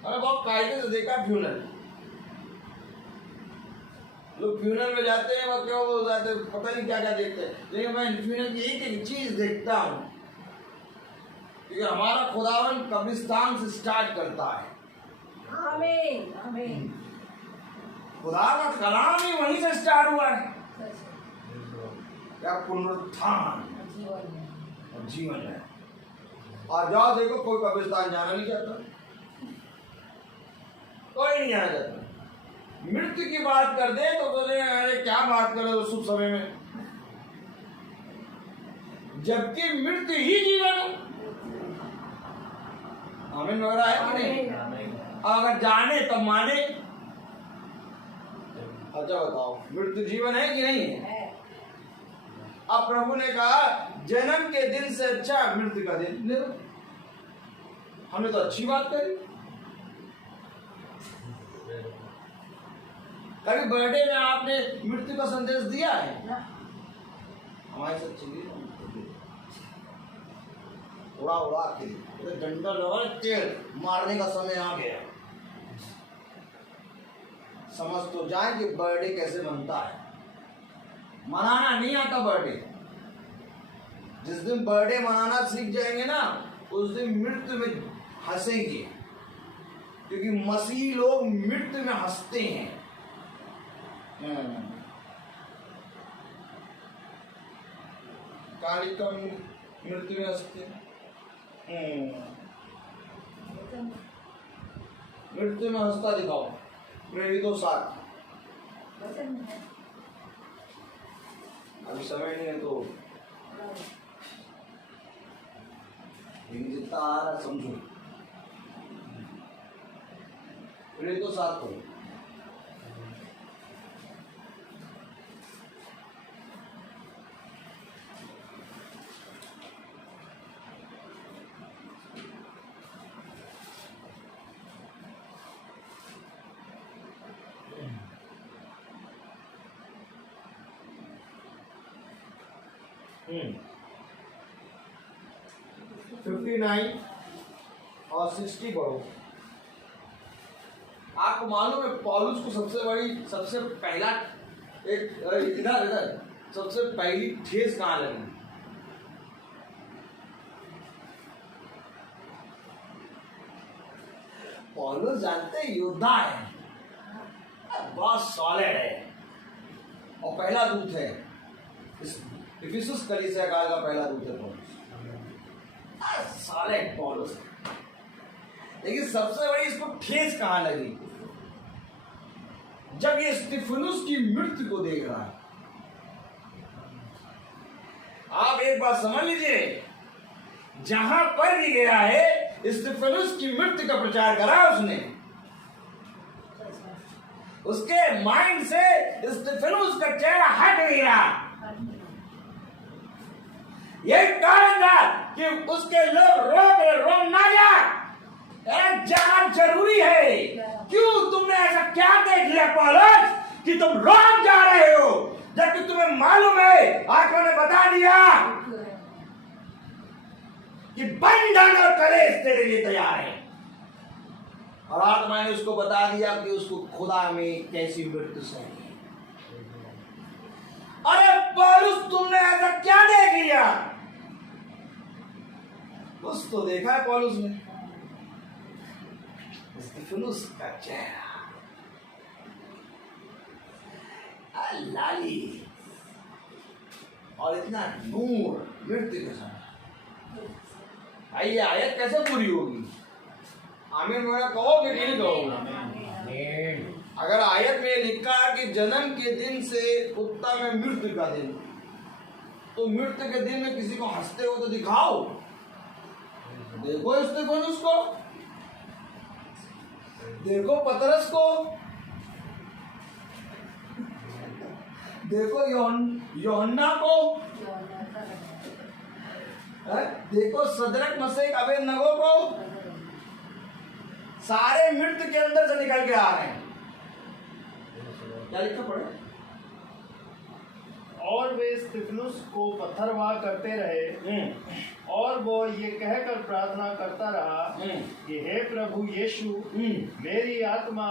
अरे बहुत कायदे से देखा फ्यूनल, लोग फ्यूनल में जाते हैं वो क्या हो जाते हैं पता नहीं क्या क्या देखते हैं, लेकिन मैं फ्यूनल की एक एक चीज देखता हूँ, क्योंकि हमारा खुदावन कब्रिस्तान से स्टार्ट करता है। आमीन आमीन। खुदा का कलाम ही वहीं से स्टार्ट हुआ है। सच क्या पुनरुत्थान है, जीवन है। और जीवन है। और जाओ देखो कोई कब्रिस्तान जाना नहीं चाहता, कोई नहीं जाना चाहता। मृत्यु की बात कर दे तो बोले अरे क्या बात कर रहे हो शुभ समय में, जबकि मृत्यु ही जीवन है। आमीन वगैरह है कि नहीं? अगर जाने तब माने। अच्छा बताओ मृत्यु जीवन है कि नहीं है? अब प्रभु ने कहा जन्म के दिन से अच्छा मृत्यु का दिन। देखो हमने तो अच्छी बात करी। कभी बर्थडे में आपने मृत्यु का संदेश दिया है? हमारे साथ चलिए उड़ा उड़ा के डंडा लगा तेल मारने का समय आ गया। समझ तो जाए कि बर्थडे कैसे बनता है। मनाना नहीं आता बर्थडे। जिस दिन बर्थडे मनाना सीख जाएंगे ना उस दिन मृत्यु में हंसेंगे, क्योंकि मसीही लोग मृत्यु में हंसते हैं। काली का मृत्यु में हंसते हैं। मृत्यु में हंसता दिखाओ। प्रेरितों 7। अभी समय नहीं है तो जितना आ रहा समझो। प्रेरितों 7 को हम्म। 59 और 60 पढ़ो। आपको मालूम है पौलुस को सबसे पहला इधर सबसे पहली ठेस कहाँ लगी? पौलुस जानते योद्धा है, बहुत सॉलिड है और पहला दूत है। इफिसुस कलीसिया काल का पहला दूत है पौलुस। सॉलिड पौलुस, लेकिन सबसे बड़ी इसको ठेस कहाँ लगी? जब ये स्तिफनुस की मृत्यु को देख रहा है। आप एक बात समझ लीजिए, जहां पर भी गया है स्तिफनुस की मृत्यु का प्रचार करा उसने। उसके माइंड से स्तिफनुस का चेहरा हट गया। यही कारण था कि उसके लोग रोम ना जाना जरूरी है। क्यों तुमने ऐसा क्या देख लिया पौलुस कि तुम रोम जा रहे हो, जबकि तुम्हें मालूम है आत्मा ने बता दिया कि बंधन और कलेश तेरे लिए तैयार है। और आत्मा ने उसको बता दिया कि उसको खुदा में कैसी मृत्यु सही। अरे पौलुस तुमने ऐसा क्या देख लिया? कुछ तो देखा है पौलुस ने। स्तिफनुस का चेहरा लाली और इतना नूर मृत्यु के समय। आइए आयत कैसे पूरी होगी? आमीन वगैरह कहोगे कि नहीं कहोगे? अगर आयत में लिखा है कि जन्म के दिन से उत्ता में मृत्यु का दिन, तो मृत्यु के दिन में किसी को हंसते हो तो दिखाओ। देखो स्तिफनुस को, देखो पतरस को, देखो योहन्ना को, देखो सदरक मसीह अबेदनगो को। सारे मृत्यु के अंदर से निकल के आ रहे हैं। क्या लिखा पड़े? और वे स्तिफनुस को पत्थरवाह करते रहे और वो ये कहकर प्रार्थना करता रहा कि हे प्रभु यीशु मेरी आत्मा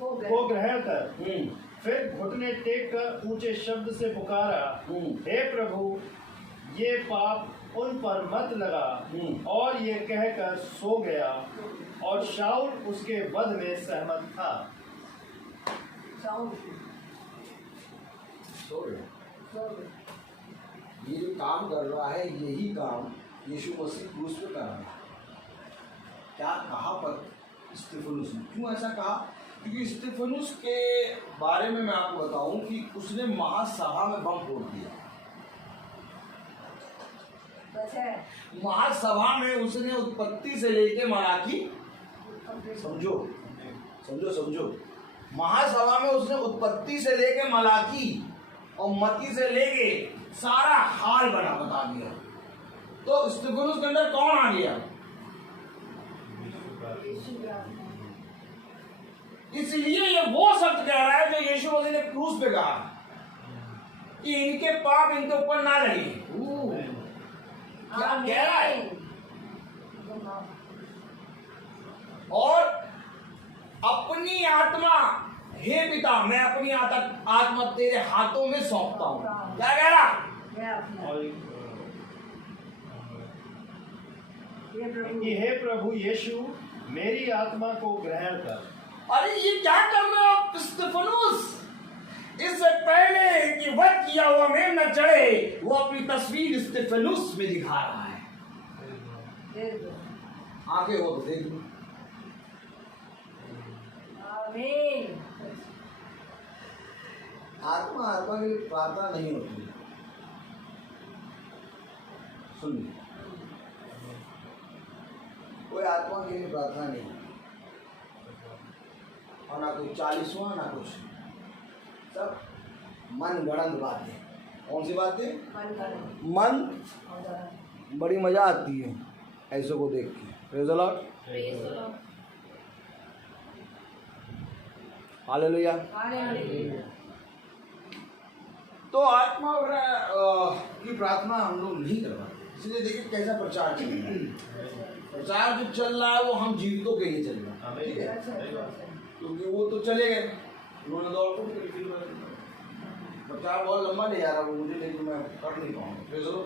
को ग्रहण कर। फिर घुटने टेक कर ऊंचे शब्द से पुकारा, हे प्रभु ये पाप उन पर मत लगा। और ये कहकर सो गया और शाऊल उसके वध में सहमत था। ये जो काम कर रहा है यही काम यीशु मसीह क्रूस पे कर रहा है। क्या कहा पर स्तिफनुस ने, क्यों ऐसा कहा? क्योंकि स्तिफनुस के बारे में मैं आपको बताऊं कि उसने महासभा में बम फोड़ दिया। महासभा में उसने उत्पत्ति से लेके मलाकी, समझो समझो समझो, महासभा में उसने उत्पत्ति से लेके मलाकी और मती से लेके सारा हाल बता दिया। तो स्तिफनुस के अंदर कौन आ गया? इसलिए ये वो शब्द कह रहा है जो यीशु मसीह ने क्रूस पे कहा कि इनके पाप इनके ऊपर ना लगे। क्या कह रहा है? और अपनी आत्मा, हे पिता मैं अपनी आत्मा तेरे हाथों में सौंपता हूं। क्या कह रहा? हे प्रभु यीशु मेरी आत्मा को ग्रहण कर। अरे ये क्या कर रहे हो आप स्तिफनुस? इससे पहले कि वध किया हुआ मेमना चढ़े, वो अपनी तस्वीर स्तिफनुस में दिखा रहा है। आगे हो तो देख लो। आत्मा के लिए प्रार्थना नहीं होती। सुनिए, कोई आत्मा के लिए प्रार्थना नहीं, और ना कोई 40वां ना कुछ, सब मन गढ़ंत बातें। कौन सी बातें? मन बड़ी मजा आती है ऐसों को देख के। Praise the Lord, hallelujah. तो आत्मा की प्रार्थना हम लोग नहीं करवाते। इसलिए देखिए कैसा प्रचार चल रहा है। प्रचार जो चल रहा है वो हम जीवितों के लिए चल रहा है, ठीक है? क्योंकि वो तो चले गए, उन्होंने दौड़ कूद कर फिर प्रचार बहुत लंबा नहीं जा रहा वो मुझे, लेकिन मैं कर नहीं पाऊँगा। फिर चलो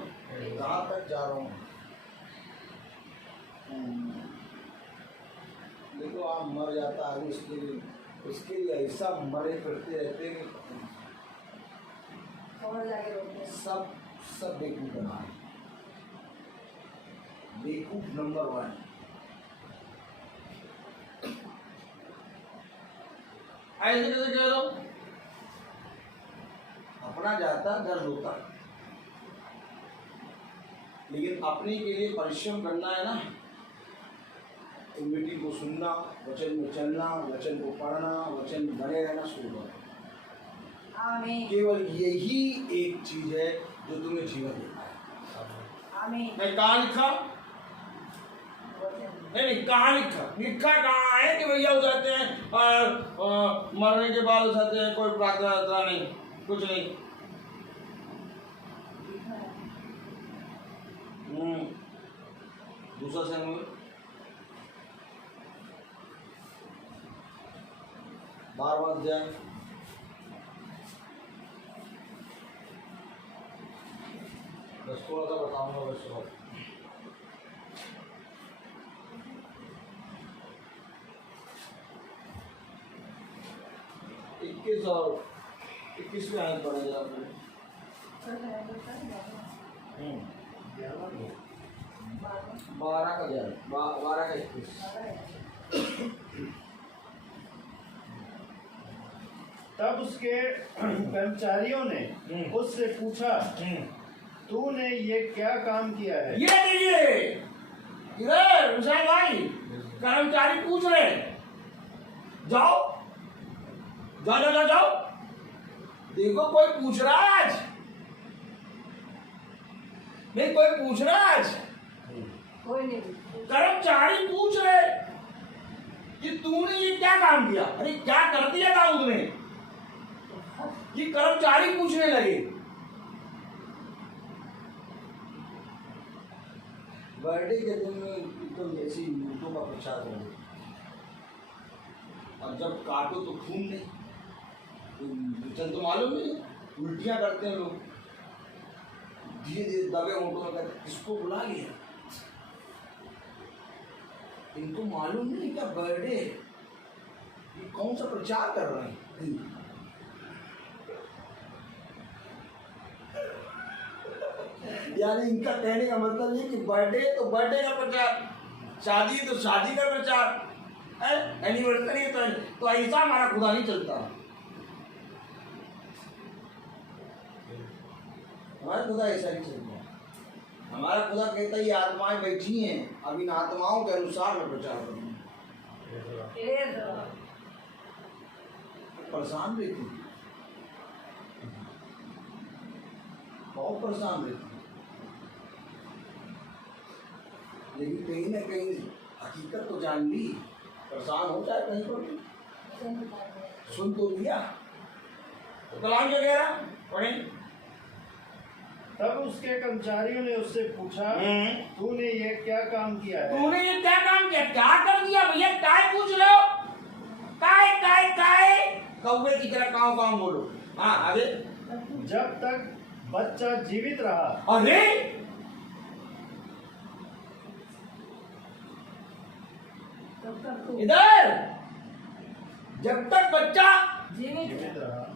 कहाँ तक जा रहा हूँ। देखो आप मर जाता है उसके लिए ऐसा मरे फिरते रहते हैं कि सब बेवकूफ बना है। बेवकूफ नंबर 1। ऐसे कैसे कह दो? अपना जाता दर्द होता, लेकिन अपने के लिए परिश्रम करना है ना। तो मीटिंग को सुनना, वचन में चलना, वचन को पढ़ना, वचन बने रहना शुरू करो। केवल यही एक चीज है जो तुम्हें जीवन देता है। मैं कहाँ लिखा? नहीं कहाँ लिखा कहाँ है कि भैया हो जाते हैं और मरने के बाद हो जाते हैं, कोई प्रार्थना नहीं, कुछ नहीं। दूसरा से 12वां अध्याय, बस थोड़ा सा बताऊंगा बस। 21 और 21वें आयत पढ़े जरा। 12 का 21। तब उसके कर्मचारियों ने उससे पूछा, तूने ये क्या काम किया है? ये देखिए इधर विशाल भाई, कर्मचारी पूछ रहे, जाओ जाओ जाओ जाओ जाओ। देखो कोई पूछ रहा है आज, नहीं कोई पूछ रहा है आज, कोई नहीं। कर्मचारी पूछ रहे कि तूने ये क्या काम किया। अरे क्या कर दिया दाऊद ने? ये कर्मचारी पूछने लगे। बर्थडे के दिन में एकदम ऐसी मूर्तों का प्रचार करो, और जब काटो तो खून नहीं। चल तो मालूम नहीं, उल्टियाँ करते हैं लोग, धीरे धीरे दबे होठों में कहते किसको बुला लिया। इनको मालूम नहीं क्या बर्थडे, ये कौन सा प्रचार कर रहे हैं। यानी इनका कहने का मतलब ये कि बर्थडे तो बर्थडे का प्रचार, शादी तो शादी का प्रचार, एनिवर्सरी तो ऐसा हमारा खुदा नहीं चलता। हमारा खुदा ऐसा नहीं चलता। हमारा खुदा कहता है ये आत्माएं बैठी हैं, अब इन आत्माओं के अनुसार मैं प्रचार करूँ। परेशान रहती, बहुत परेशान रहती, लेकिन कहीं ना कहीं हकीकत तो जान ली। परेशान हो जाए कहीं पर भी, सुन तो लिया। तो कलाम क्या कह रहा पढ़े। तब उसके कर्मचारियों ने उससे पूछा, तूने ये क्या काम किया है? तूने ये क्या काम किया, क्या कर दिया भैया, काय पूछ रहे हो, काय काय काय कौवे की तरह काव काव बोलो। हाँ आगे। जब तक बच्चा जीवित रहा। अरे इधर, जब तक बच्चा जीवित रहा,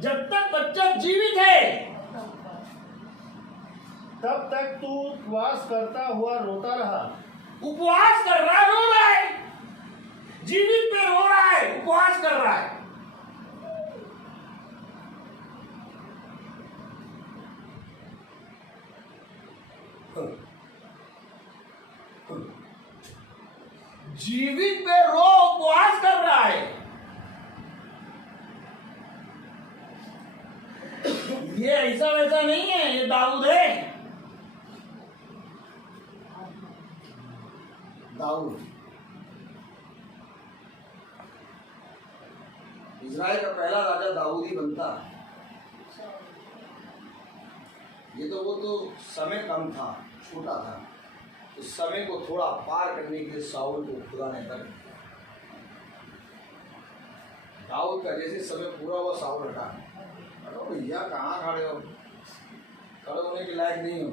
जब तक बच्चा जीवित है तब तक तू उपवास करता हुआ रोता रहा। उपवास कर रहा है, रो रहा है, जीवित पे रो रहा है, उपवास कर रहा है। जीवित पे रो, उपवास कर रहा है। ये ऐसा वैसा नहीं है, ये दाऊद है। दाऊद इज़राइल का पहला राजा दाऊद ही बनता। ये तो वो तो समय कम था, छोटा था, इस समय को थोड़ा पार करने के लिए साउल को खुदा ने कर दिया। दाऊद का जैसे समय पूरा हुआ साउल हटा। अरे भैया कहाँ खड़े हो, खड़े होने के लायक नहीं हो।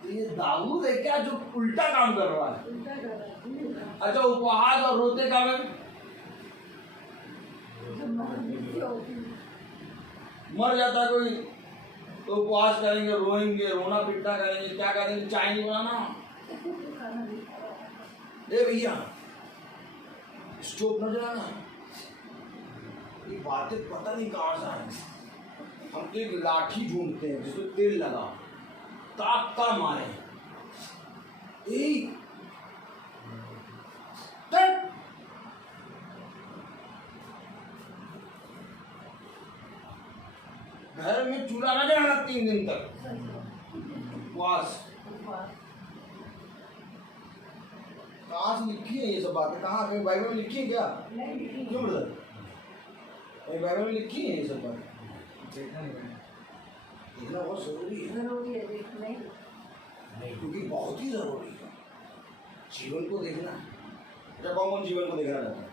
तो ये दाऊद है क्या जो उल्टा काम कर रहा है। अच्छा उपवास और रोते का में मर जाता कोई तो उपवास करेंगे, रोएंगे, रोना पिटना करेंगे, क्या करेंगे, चाय नहीं बनाना। ए भैया स्टोव न जलाना। ये बातें पता नहीं कहाँ से आई। हम तो एक लाठी ढूंढते हैं जिसमें तेल लगा, ताकता मारे। घर में चूल्हा न जलाना 3 दिन तक, उपवास। कहाँ से लिखी है ये सब बातें, कहाँ कहीं बाइबल में लिखी है क्या? क्यों ब्रदर, कहीं बाइबल में लिखी है ये सब बातें? देखना बहुत जरूरी है, क्योंकि बहुत ही जरूरी है जीवन को देखना। अच्छा कौन कौन जीवन को देखना चाहता है?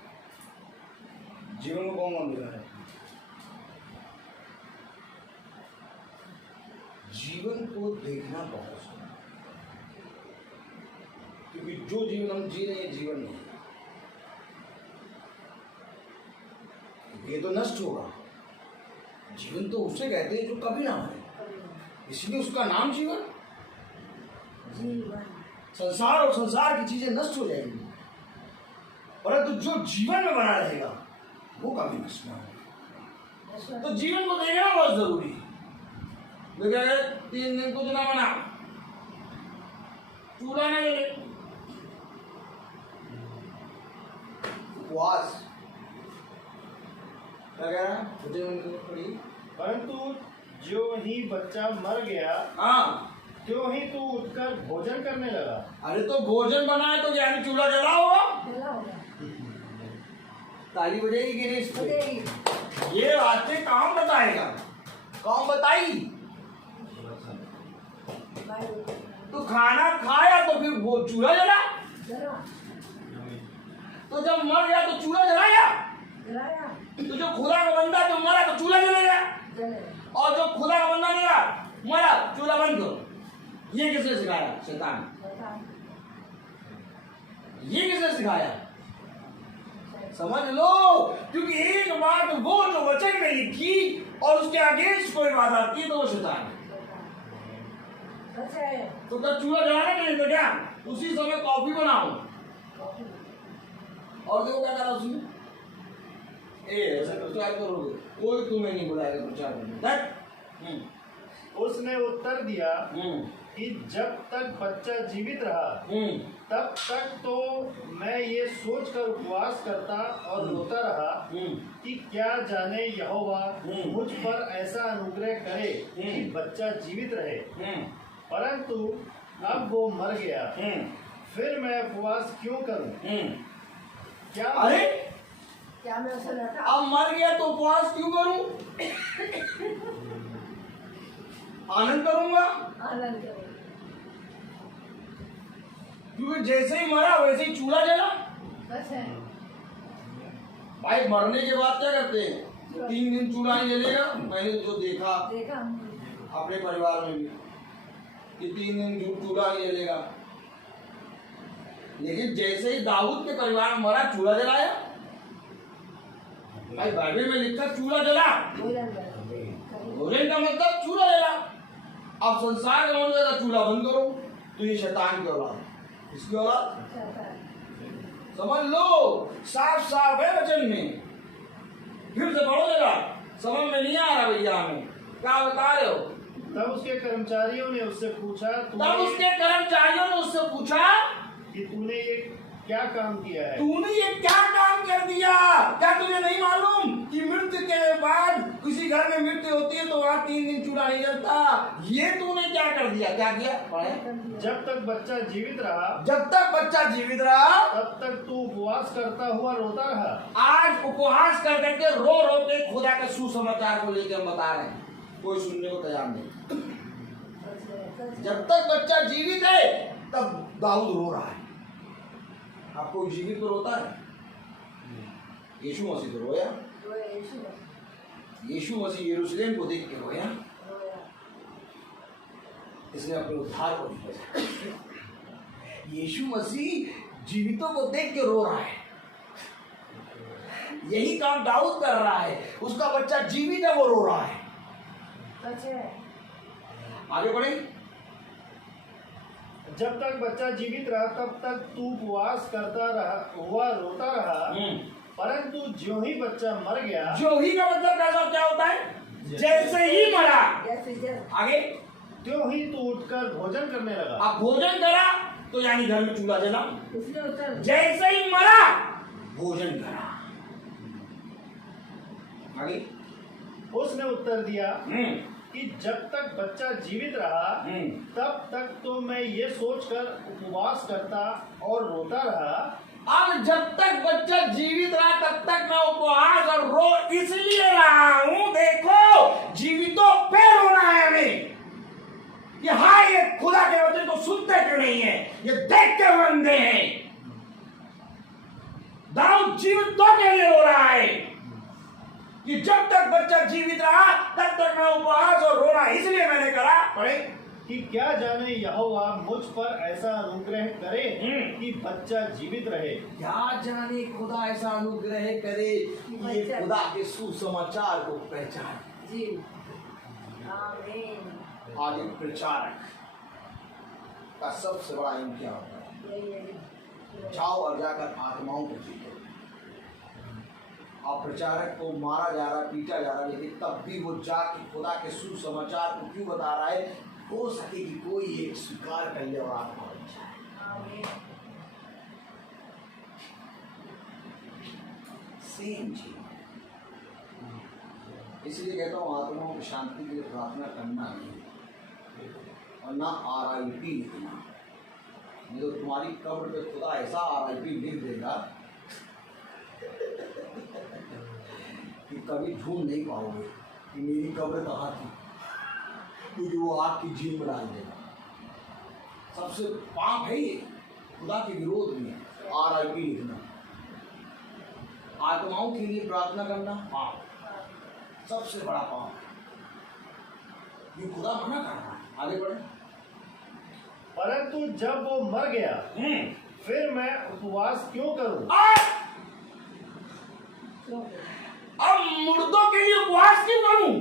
जीवन को कौन कौन देखना चाहता है? जीवन को देखना बहुत जरूरी, क्योंकि जो जीवन हम जी रहे हैं जीवन नहीं, ये तो नष्ट होगा। जीवन तो उसे कहते हैं जो कभी ना मरे, इसलिए उसका नाम जीवन। संसार और संसार की चीजें नष्ट हो जाएंगी, परंतु जो जीवन में बना रहेगा वो कभी नष्ट ना होगा। तो जीवन को देखना बहुत जरूरी है। 3 दिन कुछ ना बना, चूल्हा नहीं जले, उपवास क्या कह रहा है? परंतु जो ही बच्चा मर गया, हाँ त्यों ही तू उठकर भोजन करने लगा। अरे तो भोजन बनाए तो यानी चूल्हा जला होगा। ताली बजेगी कि नहीं? ये बातें काम बताएगा। कौन बताई? बाइबल तो खाना खाया तो फिर वो चूल्हा जला, जला तो जब मर गया तो चूल्हा जलाया, जलाया तो जो खुदा का बंदा जो मरा तो चूल्हा जलेगा, जले और जो खुदा का बंदा नहीं मरा चूल्हा बंद करो। ये किसने सिखाया? शैतान। बता ये किसने सिखाया? समझ लो, क्योंकि एक बात वो जो वचन में लिखी और उसके अगेंस्ट कोई बात आती है तो वो शैतान है। सच है तो तब चूल्हा जलाना नहीं तो क्या? उसी समय कॉफी बनाओ और देखो क्या करा उसने। ऐसा प्रचार करोगे कोई तुम्हें नहीं बुलाएगा प्रचार करने। उसने उत्तर दिया कि जब तक बच्चा जीवित रहा तब तक तो मैं ये सोचकर उपवास करता और रोता रहा कि क्या जाने यहोवा मुझ पर ऐसा अनुग्रह करे कि बच्चा जीवित रहे, परंतु अब वो मर गया, फिर मैं उपवास क्यों करूं? क्या अरे क्या मैं उसे लटा अब मर गया तो उपवास क्यों करूं? आनंद करूंगा, आनंद करो क्योंकि जैसे ही मरा वैसे ही चूल्हा जला। सच है भाई मरने के बाद क्या करते हैं? 3 दिन चूल्हा नहीं जलेगा। मैंने जो देखा देखा अपने परिवार में भी कि 3 दिन चूल्हा नहीं जलेगा, लेकिन जैसे ही दाऊद के परिवार में मरा चूल्हा जलाया। भाई बाइबल में लिखा चूल्हा जला, भोजन का मतलब चूल्हा जला। अब संसार का मतलब चूल्हा बंद करो, तो ये शैतान की औलाद, इसकी औलाद समझ लो। साफ साफ है वचन में, फिर से पढ़ो जरा, समझ में नहीं आ रहा भैया हमें क्या बता रहे हो। तब उसके कर्मचारियों ने उससे पूछा कि तूने ये क्या काम किया है? तूने ये क्या काम कर दिया? क्या तुझे नहीं मालूम कि मृत्यु के बाद किसी घर में मृत्यु होती है तो वहाँ 3 दिन चूल्हा नहीं जलता? ये तूने क्या कर दिया? क्या किया? जब तक बच्चा जीवित रहा तब तक तू उपवास करता हुआ रोता रहा। आज उपवास कर करके रो रो के खुदा के सुसमाचार को लेकर हम बता रहे हैं, कोई सुनने को तैयार नहीं। जब तक बच्चा जीवित है तब दाऊद रो रहा है। आपको जीवित तो रोता है? यीशु मसीह तो रोया। यीशु मसीह यरूशलेम को देख के रोया, इसने अपने उद्धार को दिया। यीशु मसीह जीवितों को देख के रो रहा है। यही काम दाऊद कर रहा है, उसका बच्चा जीवित है वो रो रहा है। आगे बढ़े। जब तक बच्चा जीवित रहा तब तक तू उपवास करता हुआ रोता रहा, परंतु ज्यों ही बच्चा मर गया। जो ही का मतलब क्या होता है? जैसे ही मरा, आगे त्यों ही तू उठकर भोजन करने लगा। अब भोजन करा तो यानी घर में चूल्हा जला। जैसे ही मरा भोजन करा। आगे उसने उत्तर दिया कि जब तक बच्चा जीवित रहा तब तक तो मैं ये सोचकर उपवास करता और रोता रहा। अब जब तक बच्चा जीवित रहा तब तक मैं उपवास और रो इसलिए रहा हूं, देखो जीवितों पे रोना है हमें कि हाँ ये खुदा के वचन को सुनते क्यों नहीं है, ये देख के बंदे हैं। दाऊद जीवितों के लिए रो रहा है कि जब तक बच्चा जीवित रहा तब तक मैं उपवास और रोना इसलिए मैंने करा। पढ़े कि क्या जाने यहोवा मुझ पर ऐसा अनुग्रह करे कि बच्चा जीवित रहे। क्या जाने खुदा ऐसा अनुग्रह करे कि ये खुदा के सुसमाचार को पहचाने। जी आमीन। आगे प्रचारक का सबसे बड़ा एम क्या होता है? जाओ और जाकर आत्माओं को जीतो। और प्रचारक को मारा जा रहा, पीटा जा रहा, लेकिन तब भी वो जाके खुदा के सुसमाचार को क्यों बता रहा है? हो सके कि कोई एक स्वीकार कर ले और आत्मा बन जाए। सेम चीज, इसलिए कहता हूँ आत्माओं की शांति के लिए प्रार्थना करना नहीं और ना RIP लिखना। नहीं तो तुम्हारी कब्र पे खुदा ऐसा RIP लिख देगा कि कभी ढूंढ नहीं पाओगे कि मेरी कब्र कहाँ थी, क्योंकि वो आग की झील में डाल देगा। सबसे पाप है ये, खुदा के विरोध में RIP लिखना, आत्माओं के लिए प्रार्थना करना पाप, सबसे बड़ा पाप, ये खुदा मना कर रहा है। आगे बढ़े। परंतु जब वो मर गया फिर मैं उपवास क्यों करूं? अब मुर्दों के लिए उपवास क्यों करूं?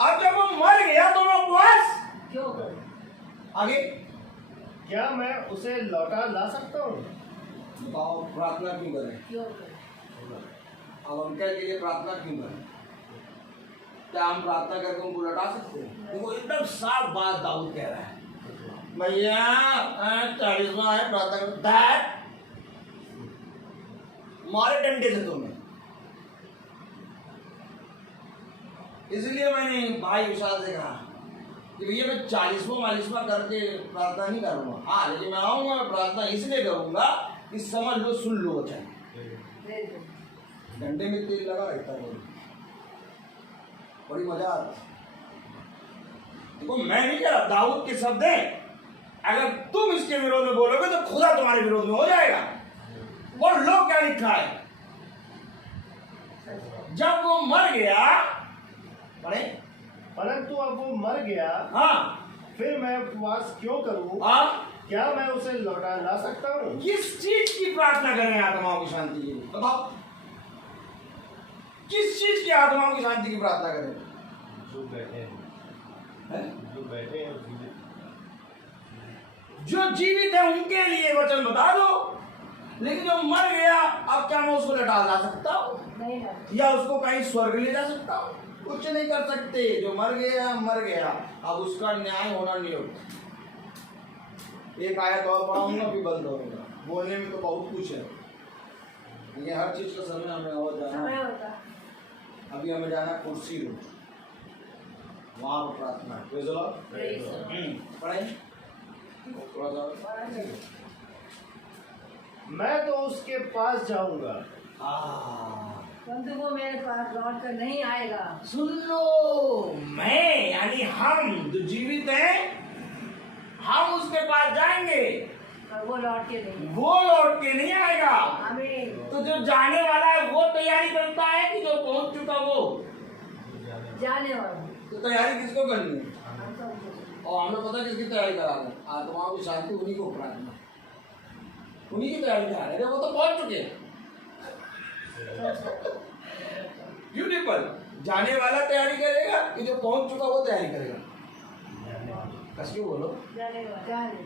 अब जब वो मर गया तो मैं उपवास क्यों करूं? आगे क्या मैं उसे लौटा ला सकता हूँ? बताओ, प्रार्थना क्यों करें? क्यों करूं? अब हम के लिए प्रार्थना क्यों करें? क्या हम प्रार्थना करके उनको लौटा सकते हैं? देखो एकदम साफ बात दाऊद कह रहा है, भैया 40वां है प्रार्थना कर, मारे डंडे से तुम्हें। इसलिए मैंने भाई विशाल से कहा कि भैया मैं 40वां करके प्रार्थना नहीं करूंगा। हाँ, लेकिन मैं आऊंगा, मैं प्रार्थना इसलिए करूंगा कि समझ लो, सुन लो वचन। डंडे में तेल लगा रहता है, बड़ी मजा आता है। देखो मैं नहीं कह रहा, दाऊद के शब्द है, अगर तुम इसके विरोध में बोलोगे तो खुदा तुम्हारे विरोध में हो जाएगा। और लोग क्या लिखा है, जब वो मर गया, पढ़े, परंतु अब वो मर गया, हाँ, फिर मैं उपवास क्यों करूं? हाँ, क्या मैं उसे लौटा ला सकता हूँ? किस चीज की प्रार्थना करें आत्माओं की शांति के लिए? बताओ, किस चीज की आत्माओं की शांति की प्रार्थना करें? जो बैठे हैं, जो बैठे हैं जो जीवित है उनके लिए वचन बता दो। लेकिन जो मर गया, अब क्या मैं उसको लौटा ला सकता हूँ? नहीं ना। या उसको कहीं स्वर्ग ले जा सकता हूँ? कुछ नहीं कर सकते। जो मर गया मर गया, अब उसका न्याय होना नहीं होता। एक आयत और पढ़ाऊंगा फिर बंद होगा। बोलने में तो बहुत कुछ है, लेकिन हर चीज का समय हमें और जाना समय है। होता। अभी हमें जाना कुर्सी रूम, वहां पर प्रार्थना। पढ़ाई थोड़ा सा। मैं तो उसके पास जाऊंगा। परंतु वो मेरे पास लौट कर नहीं आएगा। सुन लो, मैं यानी हम जो जीवित हैं, हम उसके पास जाएंगे, और वो लौट के नहीं। वो लौट के नहीं आएगा। आमीन। तो जो जाने वाला है वो तैयारी करता है कि जो पहुंच चुका वो जाने वाला। तो तैयारी किसको करनी है? हम सब और हमें पता किसकी तैयारी करा रहे हैं? आत्माओं की शांति उन्हीं को प्रार्थना, उन्हीं की तैयारी करा रहे हैं। वो तो पहुंच चुके हैं। ब्यूटीफुल। जाने वाला तैयारी करेगा कि जो पहुंच चुका वो तैयारी करेगा? कसके बोलो। जाने वाला। जाने।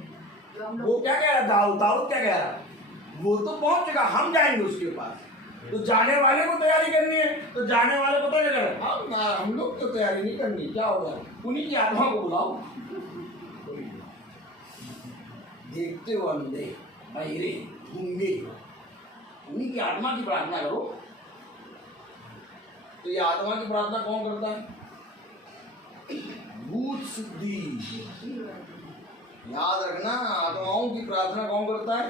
जो हम वो लोग क्या कह रहा? दाऊद क्या कह रहा? वो तो पहुंच चुका, हम जाएंगे उसके पास। तो जाने वाले को तैयारी करनी है, तो जाने वाले को पता चलेगा हम लोग तो तैयारी नहीं करनी, क्या होगा? उन्हीं की आत्मा को बुलाओ। देखते हो अंधे, बहिरे, गूंगे, उन्हीं की आत्मा की प्रार्थना करो। तो ये आत्मा की प्रार्थना कौन करता है? भूत सिद्धि। याद रखना, आत्माओं की प्रार्थना कौन करता है?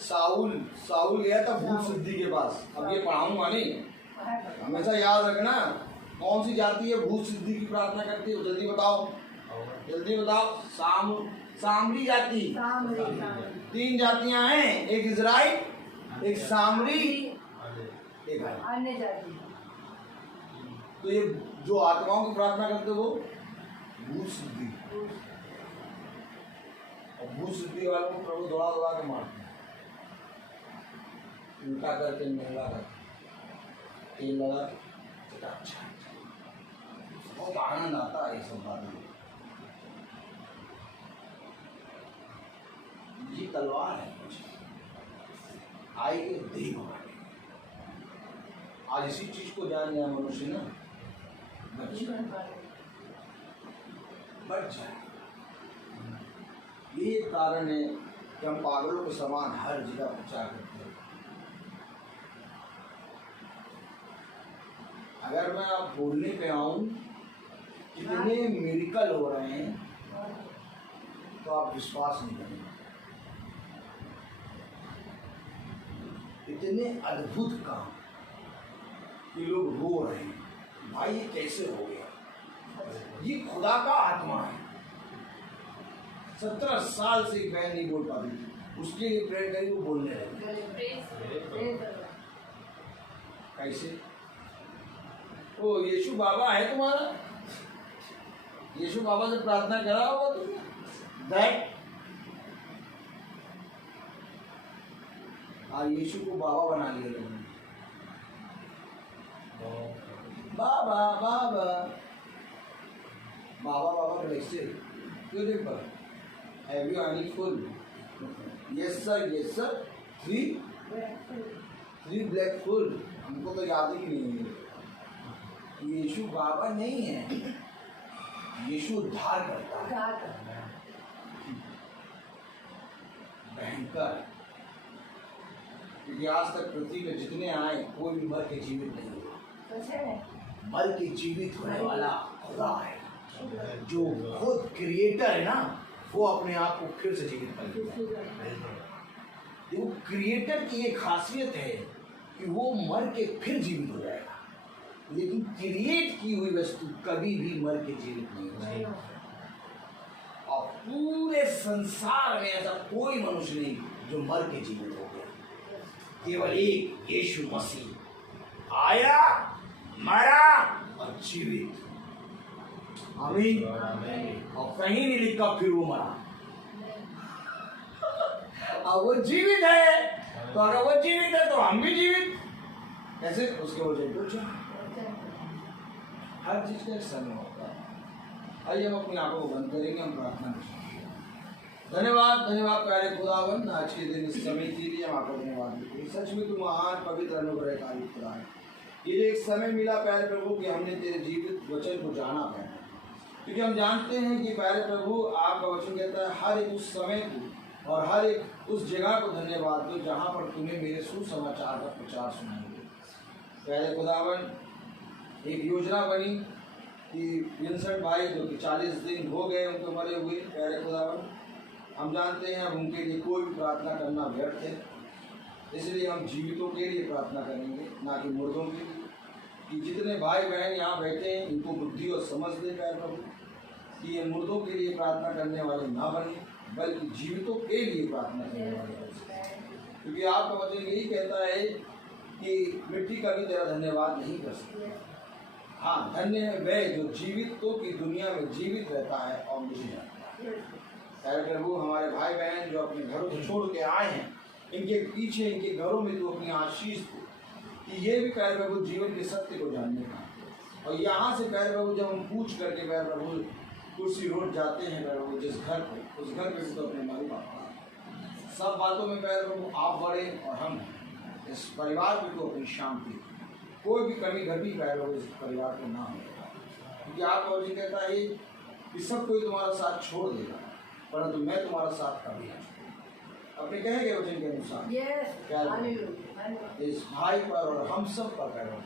साउल गया था भूत सिद्धि के पास। अब ये पढ़ाऊंगा नहीं, हमेशा याद रखना। कौन सी जाति है भूत सिद्धि की प्रार्थना करती है? जल्दी बताओ, जल्दी बताओ। सामरी जाति। 3 जातियां हैं, एक इजराइल, एक सामरी, एक अन्य जाति। तो ये जो आत्माओं की प्रार्थना करते वो भूत सिद्धि। और भूत सिद्धि वालों को प्रभु दौड़ा दौड़ा के मारते हैं, उल्टा करके नंगा करके तेल लगा के। अच्छा, बहुत आनंद आता है ये सब बातें। ये तलवार है, आई के देह भगाने। आज इसी चीज को ध्यान दिया मनुष्य ना, बच जाए। ये कारण है कि हम पागलों के समान हर जगह प्रचार करते हैं। अगर मैं आप बोलने पे आऊं कितने मिरेकल हो रहे हैं तो आप विश्वास नहीं करेंगे। इतने अद्भुत काम कि लोग रो रहे हैं, भाई ये कैसे हो गया? ये खुदा का आत्मा है। 17 साल से एक बहन नहीं बोल पाती थी, उसके लिए प्रेयर करी, वो बोलने लगी। कैसे? ओ यीशु बाबा है तुम्हारा, यीशु बाबा से प्रार्थना करा होगा तुमने? दैट यीशु को बाबा बना लिया लोगों ने। बाबा बाबा बाबा बाबा कैसे क्यों नहीं पर? Have you any full? Yes sir 3 black full. हमको तो याद ही नहीं है। यीशु बाबा नहीं है, यीशु उद्धार करता है। भयंकर, क्योंकि आज तक पृथ्वी पे जितने आए कोई भी मर के जीवित नहीं हुआ। मर के जीवित होने वाला खुदा है, जो खुद क्रिएटर है ना, वो अपने आप को फिर से जीवित कर देता है। वो क्रिएटर की एक खासियत है कि वो मर के फिर जीवित हो जाएगा, लेकिन क्रिएट की हुई वस्तु कभी भी मर के जीवित नहीं हो जाएगी। और पूरे संसार में ऐसा कोई मनुष्य नहीं जो मर के जीवित हो गया। केवल एक यीशु मसीह आया, मरा और जीवित। आमीन। और कहीं नहीं लिखा फिर वो मरा। अब वो जीवित है, तो अगर वो जीवित है तो हम भी जीवित। कैसे? उसके वजह हर चीज का एक समय होता है। आइए हम अपनी आंखों को बंद करेंगे, हम प्रार्थना करेंगे। धन्यवाद प्यारे खुदावन, आज के दिन इस समय के लिए हम आपको धन्यवाद देते हैं। सच में तुम महान पवित्र अनुग्रहकारी खुदा है। ये एक समय मिला प्यारे प्रभु कि हमने तेरे जीवित वचन को जाना पाया, क्योंकि हम जानते हैं कि प्यारे प्रभु आपका वचन कहता है हर एक उस समय को और हर एक उस जगह को धन्यवाद दो जहाँ पर तुम्हें मेरे सुसमाचार का प्रचार सुनाएंगे। प्यारे खुदावन, एक योजना बनी कि विंसेंट भाई जो कि 40 दिन हो गए उनको मरे हुए, प्यारे खुदावन हम जानते हैं अब उनके लिए कोई भी प्रार्थना करना व्यर्थ है, इसलिए हम जीवितों के लिए प्रार्थना करेंगे, ना कि मुर्दों के लिए। कि जितने भाई बहन यहाँ बैठे हैं इनको बुद्धि और समझ दे प्यारे प्रभु कि ये मुर्दों के लिए प्रार्थना करने वाले ना बने, बल्कि जीवितों के लिए प्रार्थना करने वाले बने। क्योंकि आपका वचन यही कहता है कि मिट्टी का भी तेरा धन्यवाद नहीं कर सकते। हाँ, धन्य है वह जो जीवितों की दुनिया में जीवित रहता है और मुझे जानता है। प्यारे प्रभु, हमारे भाई बहन जो अपने घरों से छोड़ के आए हैं, इनके पीछे इनके घरों में तो अपनी आशीष दो कि ये भी प्यारे प्रभु जीवन के सत्य को जानने का। और यहाँ से प्यारे प्रभु जब हम पूछ करके प्यारे प्रभु कुर्सी रोड जाते हैं प्यारे प्रभु जिस घर पे, उस घर पे भी तो अपने माई बाप सब बातों में प्यारे प्रभु आप बड़े और हम इस परिवार में तो अपनी शांति, कोई भी कमी घटी प्यारे प्रभु इस परिवार को ना हो। क्योंकि आपका वचन कहता है कि सब कोई तुम्हारा साथ छोड़ देगा, परंतु मैं तुम्हारा साथ कभी नहीं। अपने कहे गए वचन के अनुसार इस भाई पर और हम सब पर करो,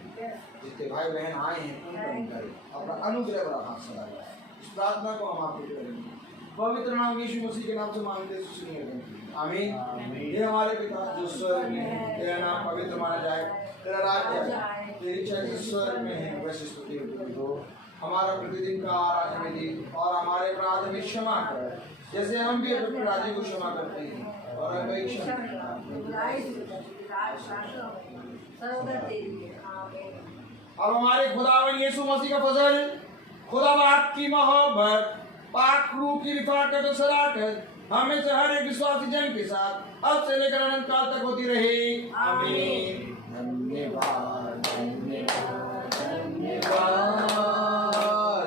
जितने भाई बहन आए हैं उन पर करें, अपना अनुग्रह वाला हाथ सदा जाए। इस प्रार्थना को हम आपके करेंगे पवित्र नाम यीशु मसीह के नाम से मांगते हैं, आमीन। ये हमारे पिता जो स्वर्ग में है, तेरा नाम पवित्र माना जाए, तेरा राज्य आए, तेरी इच्छा स्वर्ग में है वैसे स्तुति हो। हमारा प्रतिदिन का आहार हमें दे और हमारे अपराध में क्षमा कर जैसे हम भी अपने अपराधी को क्षमा करते हैं, और हमें अब हमारे खुदावन यीशु मसीह का फजल, खुदा बाप की मोहब्बत, पाक रूह की रिफाकत और सलाकत हमें से हर एक विश्वासी जन के साथ अब से लेकर अनंत काल तक होती रहे, आमीन। धन्यवाद धन्यवाद धन्यवाद,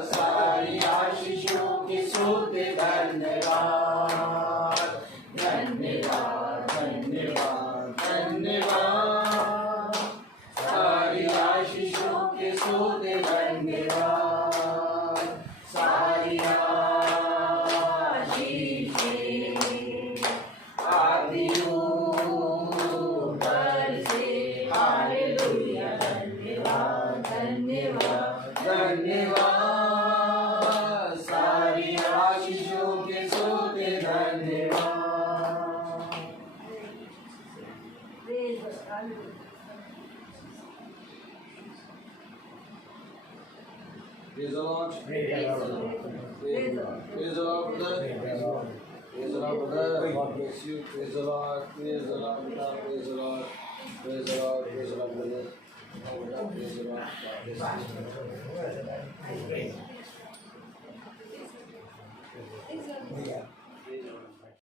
सारी आशीषों के सोते धन्यवाद धन्यवाद धन्यवाद धन्यवाद, सारी आशीषों के सोते धन्यवाद, सारी धन्यवाद Praise the Lord. Praise the Lord. Praise the Lord. Praise the Lord, brother. Praise the Lord, brother. God bless you. Praise the Lord. Praise the Lord, brother. Praise the Lord. Praise the Lord. Praise the Lord, brother. Praise the Lord. God bless you.